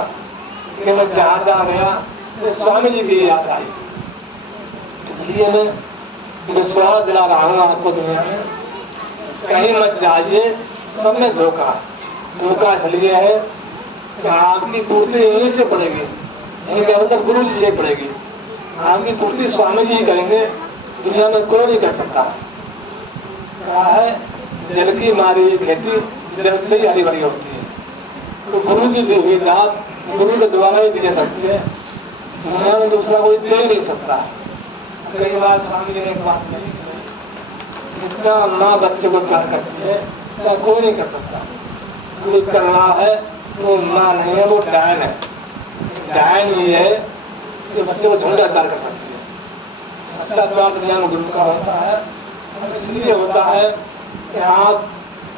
कि मैं जहाँ जा गया तो स्वामी जी की याद आई। इसलिए मैं विश्वास दिला रहा हूँ आपको, दुनिया में कहीं मत जाइए, सब में धोखा धोखा इसलिए है कि आपकी पूर्ति यहीं से पड़ेगी, इनके मतलब गुरु जी से पड़ेगी। आपकी पूर्ति स्वामी जी करेंगे, दुनिया में कोई नहीं कर सकता। क्या है, जल की मारी खेती जल से ही हरी भरी होती है। तो गुरु की दी हुई बात गुरु के द्वारा ही दे सकती है, दुनिया में दूसरा कोई दे नहीं सकता। कई बार स्वामी जी ने एक बात नहीं की, जितना माँ बच्चे को प्यार करती है क्या कोई नहीं कर सकता। कोई कर रहा है वो माँ नहीं है, वो डायन है। डायन ये है कि बच्चे को ढूंढकर प्यार कर सकती है। अच्छा प्यार दुनिया में गुरु का होता है, इसलिए होता है कि आप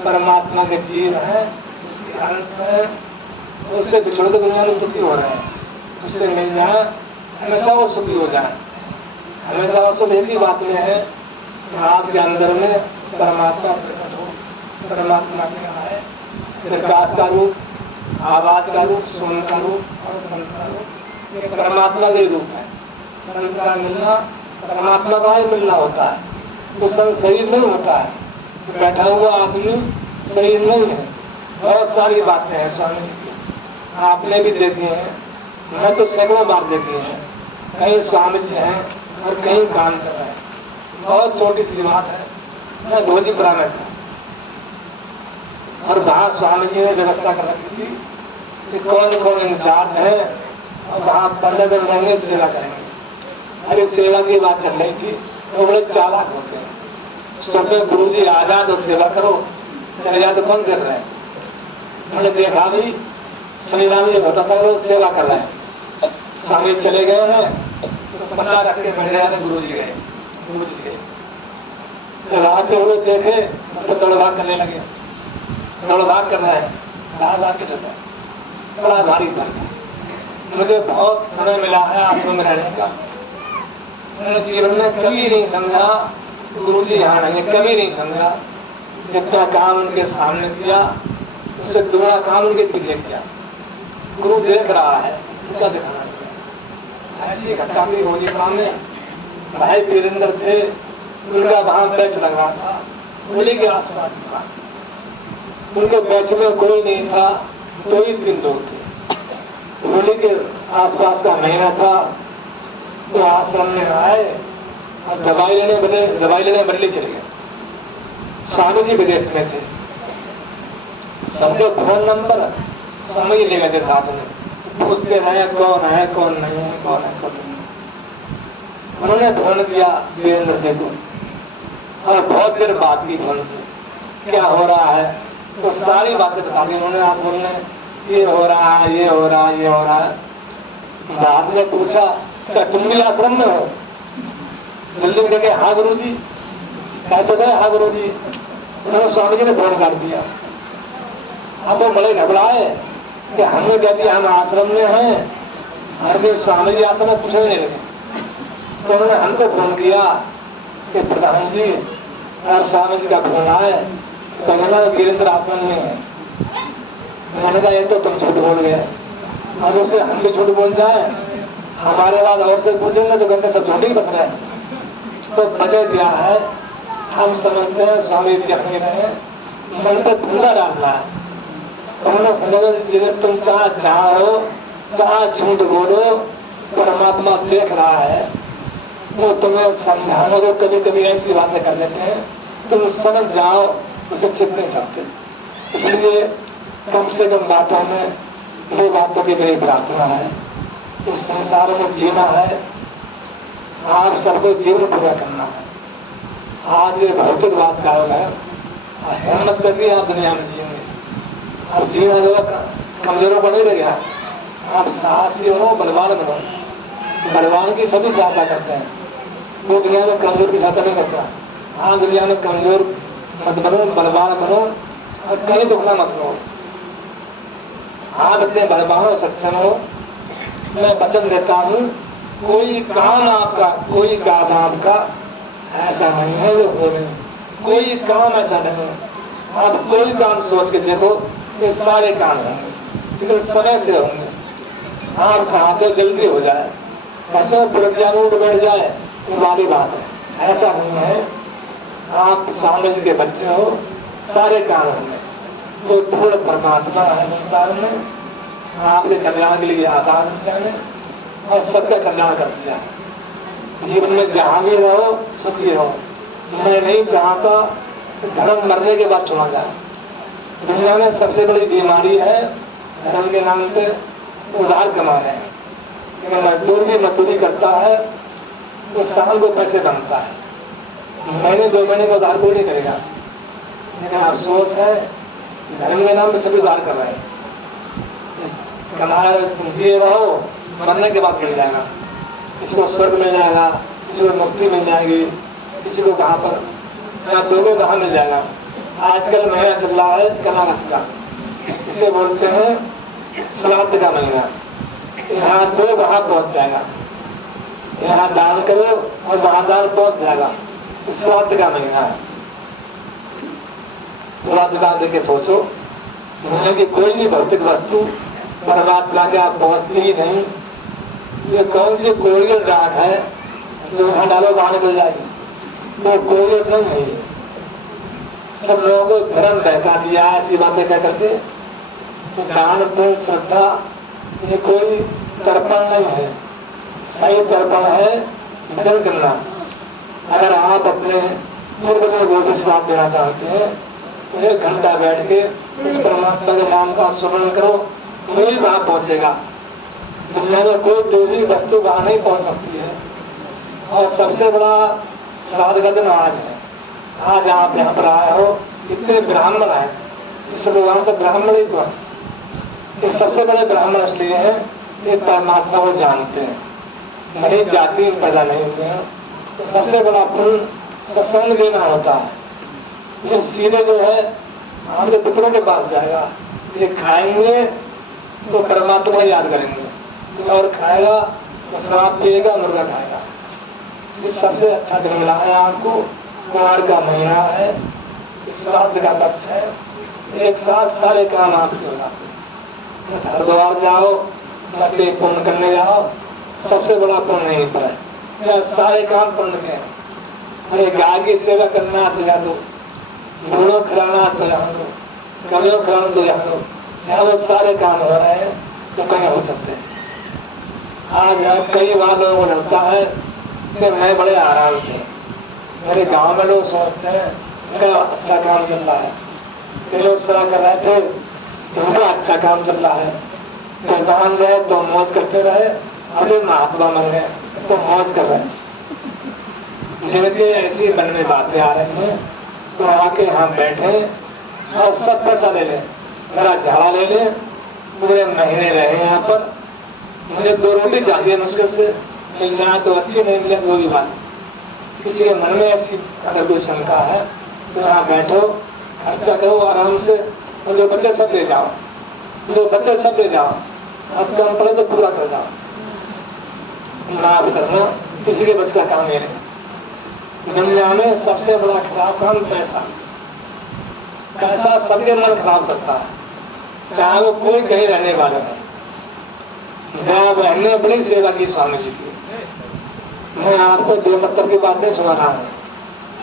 परमात्मा के जीव हैं, उसकी अंश है, उससे बिछड़ के दुनिया में दुखी हो रहे हैं। उससे मिल जाए, हमेशा वो सुखी हो जाए। हमेशा उसको एक ही बात में है कि आपके अंदर में परमात्मा प्रकट हो। परमात्मा क्या है, प्रकाश का रूप, आवाज का रूप, सुन का रूप और संत का रूप। ये परमात्मा के रूप है। संत का मिलना परमात्मा का ही मिलना होता है। वो संत शरीर नहीं होता है, बैठा हुआ आदमी शरीर नहीं है। बहुत सारी बातें हैं स्वामी जी की, आपने भी देखी हैं, मैं तो सैकड़ों बार देखी हैं। कहीं स्वामी जी हैं और कहीं काम कर रहे हैं। बहुत छोटी सी बात है, मैं धोजीपुरा में था और वहाँ स्वामी जी ने व्यवस्था कर रखी थी कि कौन कौन इंचार्ज है और वहाँ 15 दिन रहेंगे, सेवा करेंगे। अरे सेवा की बात चल रही थी, वो बड़े चालाक होते हैं। सोचे गुरु जी आ जाए तो सेवा करो, चले जाए तो कौन कर रहे हैं। मैंने देखा भी शनिवार में होता था, वो सेवा कर रहे हैं। स्वामी चले गए हैं तो पता रख के बैठ गया, गुरु जी गए। गुरु जी गए रात में वो देखे तो दौड़ भाग करने लगे, दौड़ भाग कर रहे हैं, भाग के चलते हैं। बड़ा भारी था। मुझे बहुत समय मिला है आश्रम में रहने का। मैंने जीवन में कभी नहीं समझा गुरु जी यहाँ नहीं, कभी नहीं समझा। जितना काम उनके सामने किया उससे दुगना काम उनके पीछे किया। गुरु देख रहा है, उसका दिखाना चाहिए। ऐसी घटना भी होली सामने भाई वीरेंद्र थे, उनका वहां बैच लग रहा था, होली के आसपास था। उनके बैच में कोई नहीं था, 2 ही 3 लोग थे। होली के आसपास का महीना था, तो आश्रम में आए और दवाई लेने बदली चले गए। स्वामी जी विदेश में थे, सबके फोन नंबर स्वामी जी ले गए थे साथ में, पूछते रहे कौन है कौन नहीं है, कौन है कौन नहीं। उन्होंने फोन किया वीरेंद्र जी को और बहुत देर बात की फोन से, क्या हो रहा है, तो सारी बातें बता दी उन्होंने। आप बोलने ये हो रहा है, ये हो रहा है, ये हो रहा है। बाद में पूछा क्या तुम भी आश्रम में हो? जल्दी में कहे हाँ गुरु जी। कहते थे हाँ गुरु जी। उन्होंने स्वामी जी ने फोन कर दिया। अब वो बड़े घबराए कि हमें कहती हम आश्रम में हैं, हर स्वामी जी आश्रम में पूछने नहीं लगे। तो उन्होंने हमको फोन किया कि प्रधान जी और स्वामी जी का फोन आए, तो मैंने वीरेंद्र आश्रम में है। मैंने कहा ये तो तुम झूठ बोल गए, अब उसे हम भी झूठ बोल जाए, हमारे बाद और से पूछेंगे तो कहते सब झूठ ही बन रहे। तो वजह क्या है, हम समझते हैं स्वामी जी अपने रहे मन पर धुंधा डालना है। उन्होंने समझा तुम चाहो चाहे झूठ बोलो, परमात्मा देख रहा है, वो तुम्हें समझाने को कभी कभी ऐसी बातें कर देते हैं तुम समझ जाओ, उसे छिप नहीं सकते। इसलिए कम से कम बातों में दो बातों की मेरी प्रार्थना है, इस संसार में जीना है, आज सबको जीवन पूरा करना है। आज ये भौतिक बात का है, हिम्मत करके आप दुनिया में जिएंगे, अब जीना जो कमजोरों को नहीं रह गया, आप साहसी हो, बलवान बनो। बलवान की सभी सहायता करते हैं, वो दुनिया में कमजोर की सहायता नहीं करता। हाँ, दुनिया में कमजोर मत बनो, बलवान बनो और कहीं दुखना मत लो। आप इतने बलवान और सक्षम हो, मैं वचन देता हूँ, कोई काम आपका, कोई काम आपका ऐसा नहीं है जो हो नहीं, कोई काम ऐसा नहीं। आप कोई काम सोच के देखो, ये सारे काम होंगे, लेकिन समय से होंगे। आप चाहते जल्दी हो जाए, बच्चों प्रज्ञान उठ बैठ जाए, तुम्हारी बात है, ऐसा नहीं है। आप स्वामी जी के बच्चे हो, सारे काम होंगे। तो पूर्ण परमात्मा है संसार में, आपके कल्याण के लिए आधार है और सबका कल्याण कर दिया। जीवन में जहाँ भी रहो सुखी रहो। मैं नहीं चाहता धर्म मरने के बाद छोड़ा जाए। दुनिया में सबसे बड़ी बीमारी है धर्म के नाम पे उधार कमा रहे हैं। मजदूर भी मजदूरी करता है तो साल को पैसे बनता है, महीने 2 महीने का उधार कोई नहीं करेगा। लेकिन अफसोस है धर्म के नाम पे सभी उधार कर रहे हैं। कमाया दिए रहो, मरने के बाद मिल जाएगा, किसी को स्वर्ग मिल जाएगा, किसी को मुक्ति मिल जाएगी, किसी को कहाँ पर या दोनों कहाँ मिल जाएगा। आजकल महीना चल रहा है कनागत का, इसे बोलते हैं श्राद्ध का महीना। यहाँ दो वहां पहुंच जाएगा, यहाँ दान करो और वहां दान पहुंच जाएगा। श्राद्ध का महीना है। थोड़ा दिमाग देके सोचो, दुनिया की कोई भी भौतिक वस्तु परमात्मा के आप पहुंचती ही नहीं। ये कौन सी कोरियर डाक है जो वहां डालो वहां निकल जाएगी, वो कोरियर नहीं है। सब लोगों को धर्म बहका दिया ऐसी बातें कह करके। दान पे श्रद्धा ये कोई तर्पण नहीं है, सही तर्पण है भजन करना। अगर आप अपने पूर्वजों को विश्वास देना चाहते हैं, 1 घंटा बैठ के उस परमात्मा के नाम का स्मरण करो, वही वहां पहुंचेगा। दुनिया में कोई दूसरी वस्तु वहां नहीं पहुंच सकती है। और सबसे बड़ा श्राद्ध का दिन आज है। आज आप यहाँ पर आए हो, इतने ब्राह्मण आए, इस भगवान से ब्राह्मण ही तो है। ये सबसे बड़े ब्राह्मण इसलिए है ये परमात्मा को जानते हैं, नई जाति में पैदा नहीं हुए हैं। तो सबसे बड़ा फल सत्संग देना होता है। ये सीधे जो है हमारे पुत्रों के पास जाएगा, ये खाएंगे तो परमात्मा याद करेंगे, और खाएगा तो शराब पिएगा, मुर्गा खाएगा। ये सबसे अच्छा दिन मिला है आपको, कुमार का महीना है, श्राद्ध का पक्ष है, एक साथ सारे काम आपके हो जाते। हरिद्वार जाओ, नकली पुण्य करने जाओ, सबसे बड़ा पुण्य यहीं पर है। सारे काम पुण्य के। अरे गाय की सेवा करना तो या दो, घोड़ों खिलाना तो यहाँ दो, कमियों खिलाना तो यहाँ दो, यहाँ वो सारे काम हो रहे हैं तो कहीं हो सकते हैं। आज कई बार लोगों को लगता है कि मैं बड़े आराम से, मेरे गांव में लोग सोचते हैं मेरा अच्छा काम चल रहा है, कई लोग सलाह कर रहे थे उनका अच्छा काम चल रहा है, मेहमान रहे तो मौज करते रहे, अरे महात्मा बन गए तो मौज कर रहे। जिनके ऐसी मन में बातें आ रही हैं तो आके यहाँ बैठे और सब पैसा ले लें, मेरा झाड़ा ले लें, पूरे महीने रहे यहाँ पर। मुझे 2 रोटी चाहिए मुश्किल से, मिल जाए तो अच्छी, नहीं मिले तो भी बात। किसी के मन में ऐसी अगर कोई शंका है तो यहाँ बैठो, खर्चा करो आराम से, और जो बच्चे सब ले जाओ, जो बच्चे सब ले जाओ, अब काम पड़े तो पूरा कर जाओ। माफ करना किसी के बच्चे का काम नहीं है। दुनिया में सबसे बड़ा खराब काम पैसा, पैसा सबके मन खराब करता है। चाहे वो कोई कहीं रहने वाला है। दया बहन ने बड़ी सेवा की स्वामी जी की। मैं आपको बेमतलब की बातें सुना रहा हूँ,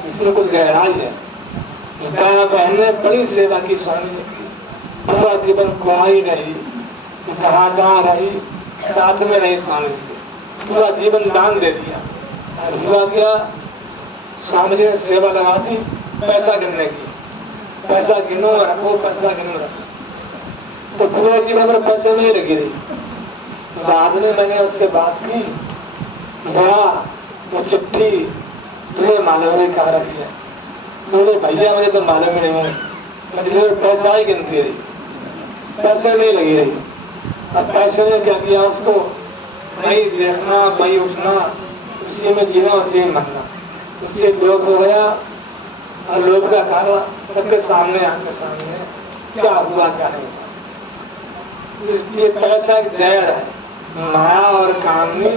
इसमें कुछ गहराई है। दया बहन ने बड़ी सेवा की स्वामी जी की। पूरा जीवन कुमारी रही, जहाँ रही, साथ में रही स्वामी जी के। पूरा जीवन दान दे दिया। और हुआ क्या, स्वामी जी ने सेवा लगा दी पैसा गिनने की। पैसा गिनो रखो, पैसा गिनो रखो, तो पूरे जीवन में पैसे नहीं लगी रही। बाद में मैंने उससे बात की, बड़ा वो चिट्ठी तुझे मालूम नहीं कहा रखी है। बोले भैया मुझे तो मालूम ही नहीं है, मुझे पैसा ही गिनती रही, पैसे नहीं लगी रही। अब पैसे ने क्या किया उसको, वही देखना वही उठना, उसी में जीना उसी में मरना। उससे लोभ हो गया और लोभ का कारण सबके सामने आपके सामने क्या हुआ क्या नहीं हुआ। ये पैसा एक जहर है, माया और कामनी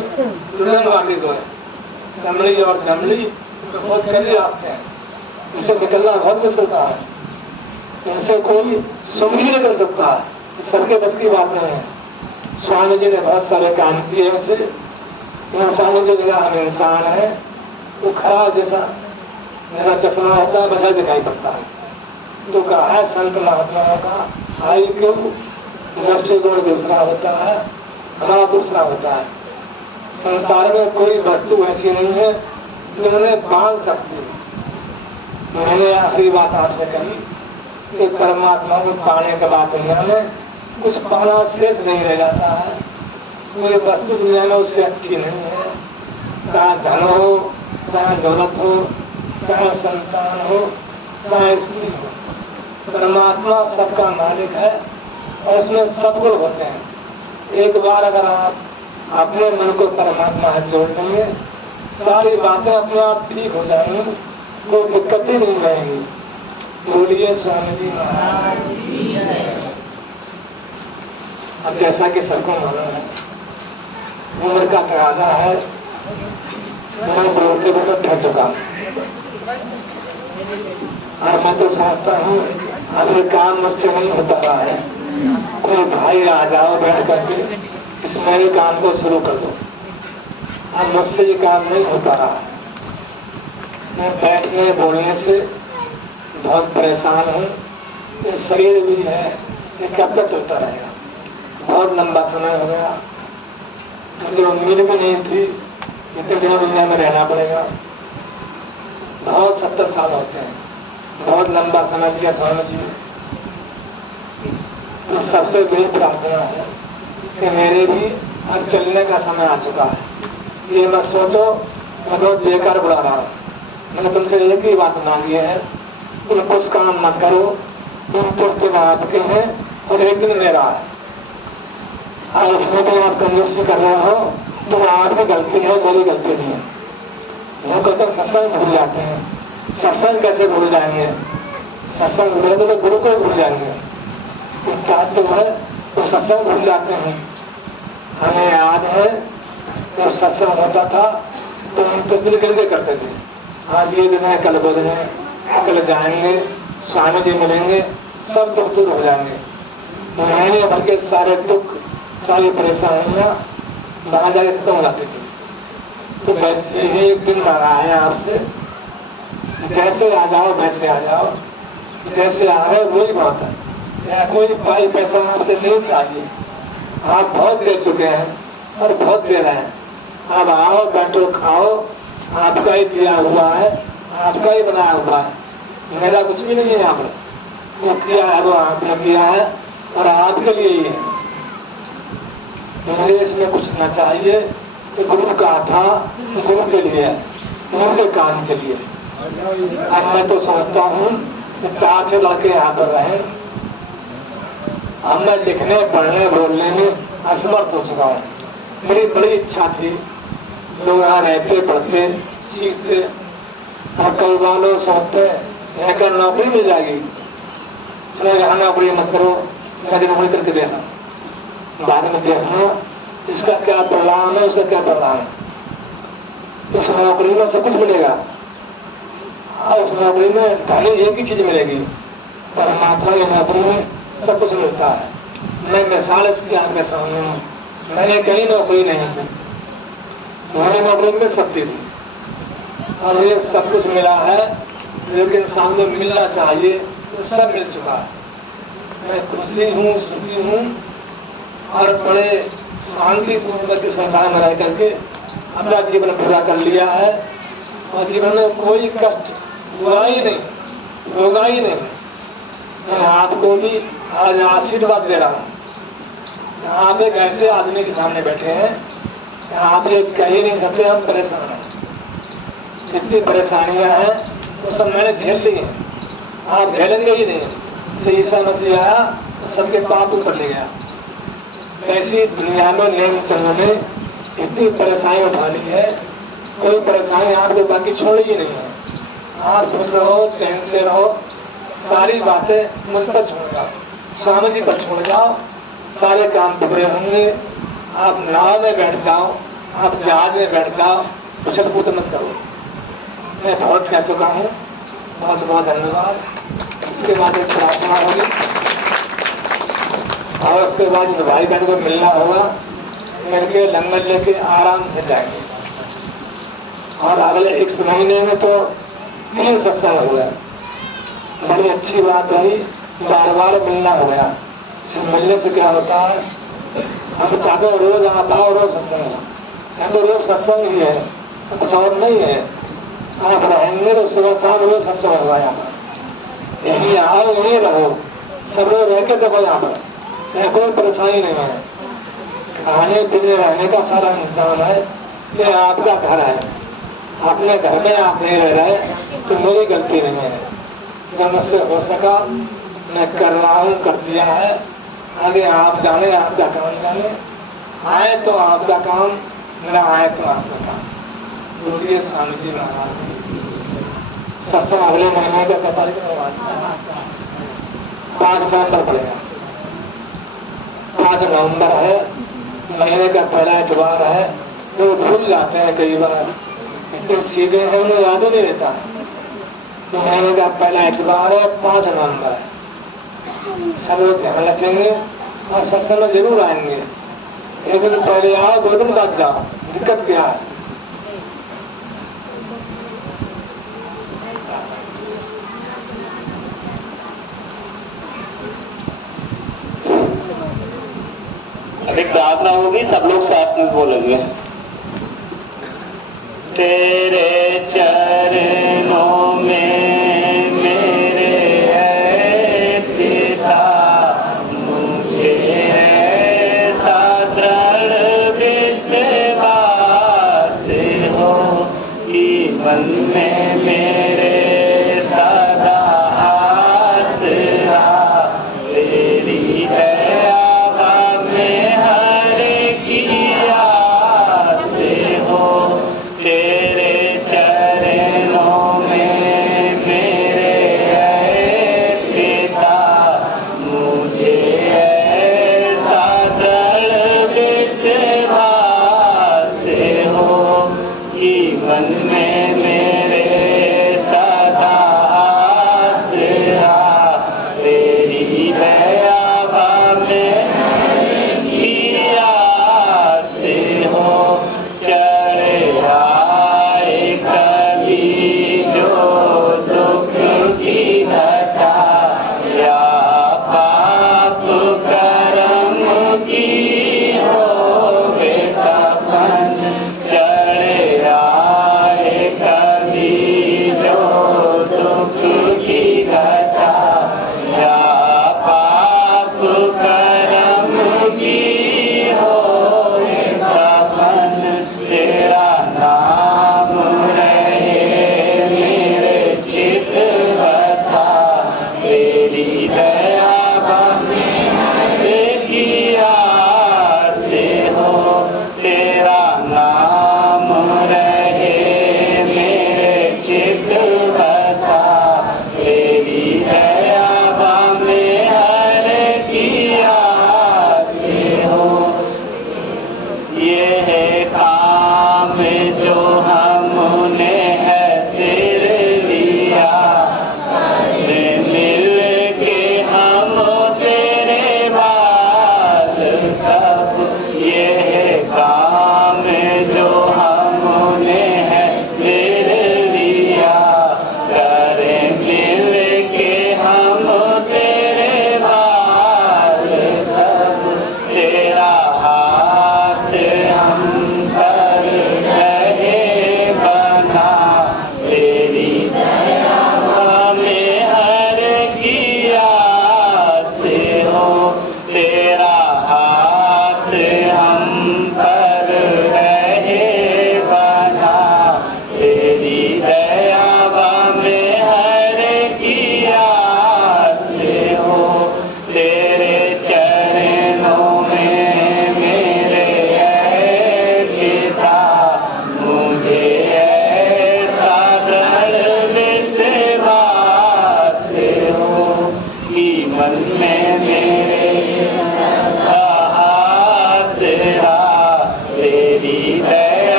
तुरंत वाली दो है। कमली और दमली बहुत करीब आते हैं, इनसे निकलना बहुत मुश्किल है, इनसे कोई सुन ही नहीं कर सकता है। सबके बस की बातें हैं। स्वामी जी ने बहुत सारे काम किए ऐसे। स्वामी जी जगह हम इंसान है, वो खड़ा जैसा मेरा चश्मा होता है वैसा दिखाई पड़ता है। तो कहा है संत महात्माओं का आई क्यों दृष्टिकोण दूसरा होता है, हमारा दूसरा होता है। संसार में कोई वस्तु ऐसी नहीं है जो उन्हें बांध सकती है। मैंने आखिरी बात आपसे कही कि परमात्मा को पाने के बाद दुनिया में कुछ पाना शेष नहीं रह जाता है। कोई वस्तु दुनिया में उससे अच्छी नहीं है, चाहे धन हो, चाहे दौलत हो, चाहे संतान हो, चाहे स्त्री हो। परमात्मा सबका मालिक है और उसमें सब गुण होते हैं। एक बार अगर आप अपने मन को परमात्मा से जोड़ देंगे, सारी बातें अपने आप ठीक हो जाएंगी, कोई दिक्कत ही नहीं रहेंगी। बोलिए स्वामी जी महाराज। अब जैसा कि सबको मालूम है, उम्र का तकाजा है, मैं बोलते बोलते थक चुका और मैं तो समझता हूँ अपने काम मुझसे नहीं होता रहा है। कोई भाई आ जाओ बैठ करके इस मेरे काम को शुरू कर दो। अब मुझसे ये काम नहीं होता रहा है। मैं बैठने बोलने से बहुत परेशान हूँ। ये शरीर भी है, ये कब तक चलता रहेगा। बहुत लंबा समय हो गया, मुझे उम्मीद भी नहीं थी इतने दिनों दुनिया में रहना पड़ेगा। बहुत 70 साल होते हैं, बहुत लंबा समय दिया स्वामी जी। तो सबसे बड़ी प्रार्थना है कि मेरे भी अब चलने का समय आ चुका है। ये मत सोचो मैं बहुत बेकार बुला रहा हूँ। मैंने तुमसे एक ही बात मांगी है, तुम कुछ काम मत करो, तुम दिन आपके हैं और एक दिन मेरा है। और इसमें तो आप कंजूसी कर रहे हो, तुम आपकी गलती है, मेरी गलती नहीं है। वो कहते सत्संग भूल जाते हैं। सत्संग कैसे भूल जाएंगे? सत्संग भूलेंगे तो गुरु को भूल जाएंगे। क्या तो है तो सत्संग भूल जाते हैं। हमें याद है तो सत्संग होता था तो हम तो दिल गिरते करते थे, आज ये दिन है, कल वो दिन है, कल जाएंगे, स्वामी जी मिलेंगे, सब दुख दूर हो जाएंगे। महीने भर के सारे दुख, सारी परेशानियां वहां जाके खत्म हो जाती थी। तो वैसे ही एक दिन आ रहा है आपसे, जैसे आ जाओ वैसे आ जाओ, जैसे आ रहे वही बात है। या कोई भाई पैसा आपसे नहीं चाहिए, आप बहुत दे चुके हैं और बहुत दे रहे हैं। अब आओ बैठो खाओ, आपका ही दिया हुआ है, आपका ही बनाया हुआ है, मेरा कुछ भी नहीं है। यहाँ पर वो किया है वो आपने किया है और आपके लिए ही है। मुझे इसमें कुछ न चाहिए कि गुरु का था गुरु के लिए, गुरु के काम के लिए। अब मैं तो सोचता हूँ कि 4 लड़के यहाँ पर रहे, अब मैं लिखने पढ़ने बोलने में असमर्थ हो चुका हूँ। मेरी बड़ी इच्छा थी लोग यहाँ रहते पढ़ते सीखते, और कई बार लोग सोचते रहकर नौकरी मिल जाएगी, यहाँ नौकरी मत करो, मैं नौकरी करके देखना, बाद में देखना इसका क्या परिणाम है, उसका क्या परिणाम है। उस नौकरी में सब कुछ मिलेगा और उस नौकरी में खाली एक ही चीज मिलेगी, परमात्मा की नौकरी में सब कुछ मिलता है। मैं मिसाल इसकी आपके सामने हूँ। मैंने कहीं नौकरी नहीं की, मैंने नौकरी में सकती थी और ये सब कुछ मिला है, लेकिन सामने मिलना चाहिए तो सब मिल चुका है। मैं खुशी हूँ, सुखी हूँ और बड़े शांतिपूर्वक संसार में रह करके अपना जीवन पूरा कर लिया है और जीवन में कोई कष्ट हुआ ही नहीं, होगा ही नहीं। मैं आपको भी आज आशीर्वाद दे रहा हूँ। आप एक ऐसे आदमी के सामने बैठे हैं, आप ये कह ही नहीं सकते हम परेशान हैं। जितनी परेशानियां हैं वो सब मैंने झेल ली हैं, आप झेलेंगे ही नहीं। ईसा मसीह आया तो सबके पाप ऊपर ले गया। ऐसी दुनिया में नेम चंद्र ने इतनी परेशानी उठा ली है, कोई परेशानी आपको बाकी छोड़ी ही नहीं है। आप खुश रहो, चैन से रहो, सारी बातें मुझ पर छोड़ जाओ, स्वामी जी पर छोड़ जाओ, सारे काम पूरे होंगे। आप नाव में बैठ जाओ, आप जहाज में बैठ जाओ, उछल कूद मत करो। मैं बहुत कह चुका हूँ, बहुत बहुत धन्यवाद। उसके बाद एक प्रार्थना होगी और उसके बाद भाई बहन को मिलना होगा, मिलके लंगर लेके आराम से जाएंगे। और अगले 1 महीने में तो 3 सत्संग हो गया, बड़ी अच्छी बात रही, बार बार मिलना हो गया। मिलने से क्या होता है, हम चाहते हैं रोज आप आओ, रोज सत्संग, हम तो रोज सत्संग ही है, कुछ और नहीं है। आप रहेंगे तो सुबह शाम रोज सत्संग होगा यहाँ पर, यहीं आओ, यहीं रहो, सब लोग रह के देखो यहाँ पर, यहाँ कोई परेशानी नहीं है। खाने पीने रहने का सारा इंतजाम है, ये आपका घर है। अपने घर में आप नहीं रह रहे तो मेरी गलती नहीं है। जब मुझसे हो सका मैं कर रहा हूँ, कर दिया है। आगे आप जाने, आपका काम जाने, आए तो आपका काम, न आए तो आपका काम। बोलिए शांति महाराज। सत्संग अगले महीने का 5 नवंबर पड़ेगा। 5 नवंबर है, महीने का पहला इतवार है। लोग भूल जाते हैं कई बार, इतने सीधे हैं उन्हें याद ही नहीं रहता। तो महीने का पहला इतवार है, 5 नवंबर है। सब लोग ध्यान रखेंगे और सत्संग में जरूर आएंगे। 1 दिन पहले आओ, 2 दिन बाद जाओ, दिक्कत क्या है। अभी प्रार्थना होगी, सब लोग साथ में बोलेंगे। तेरे चरणों में मेरे है पिता, मुझे ऐसा दृढ़ विश्वास हो कि मन में मेरे सदा आसरा तेरी है। तेरे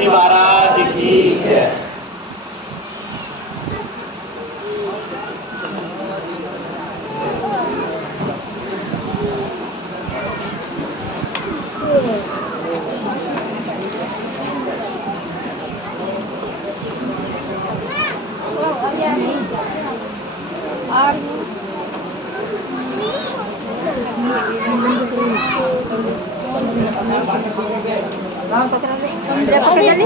जी महाराज की जय।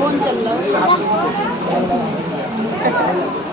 फोन चल रहा है।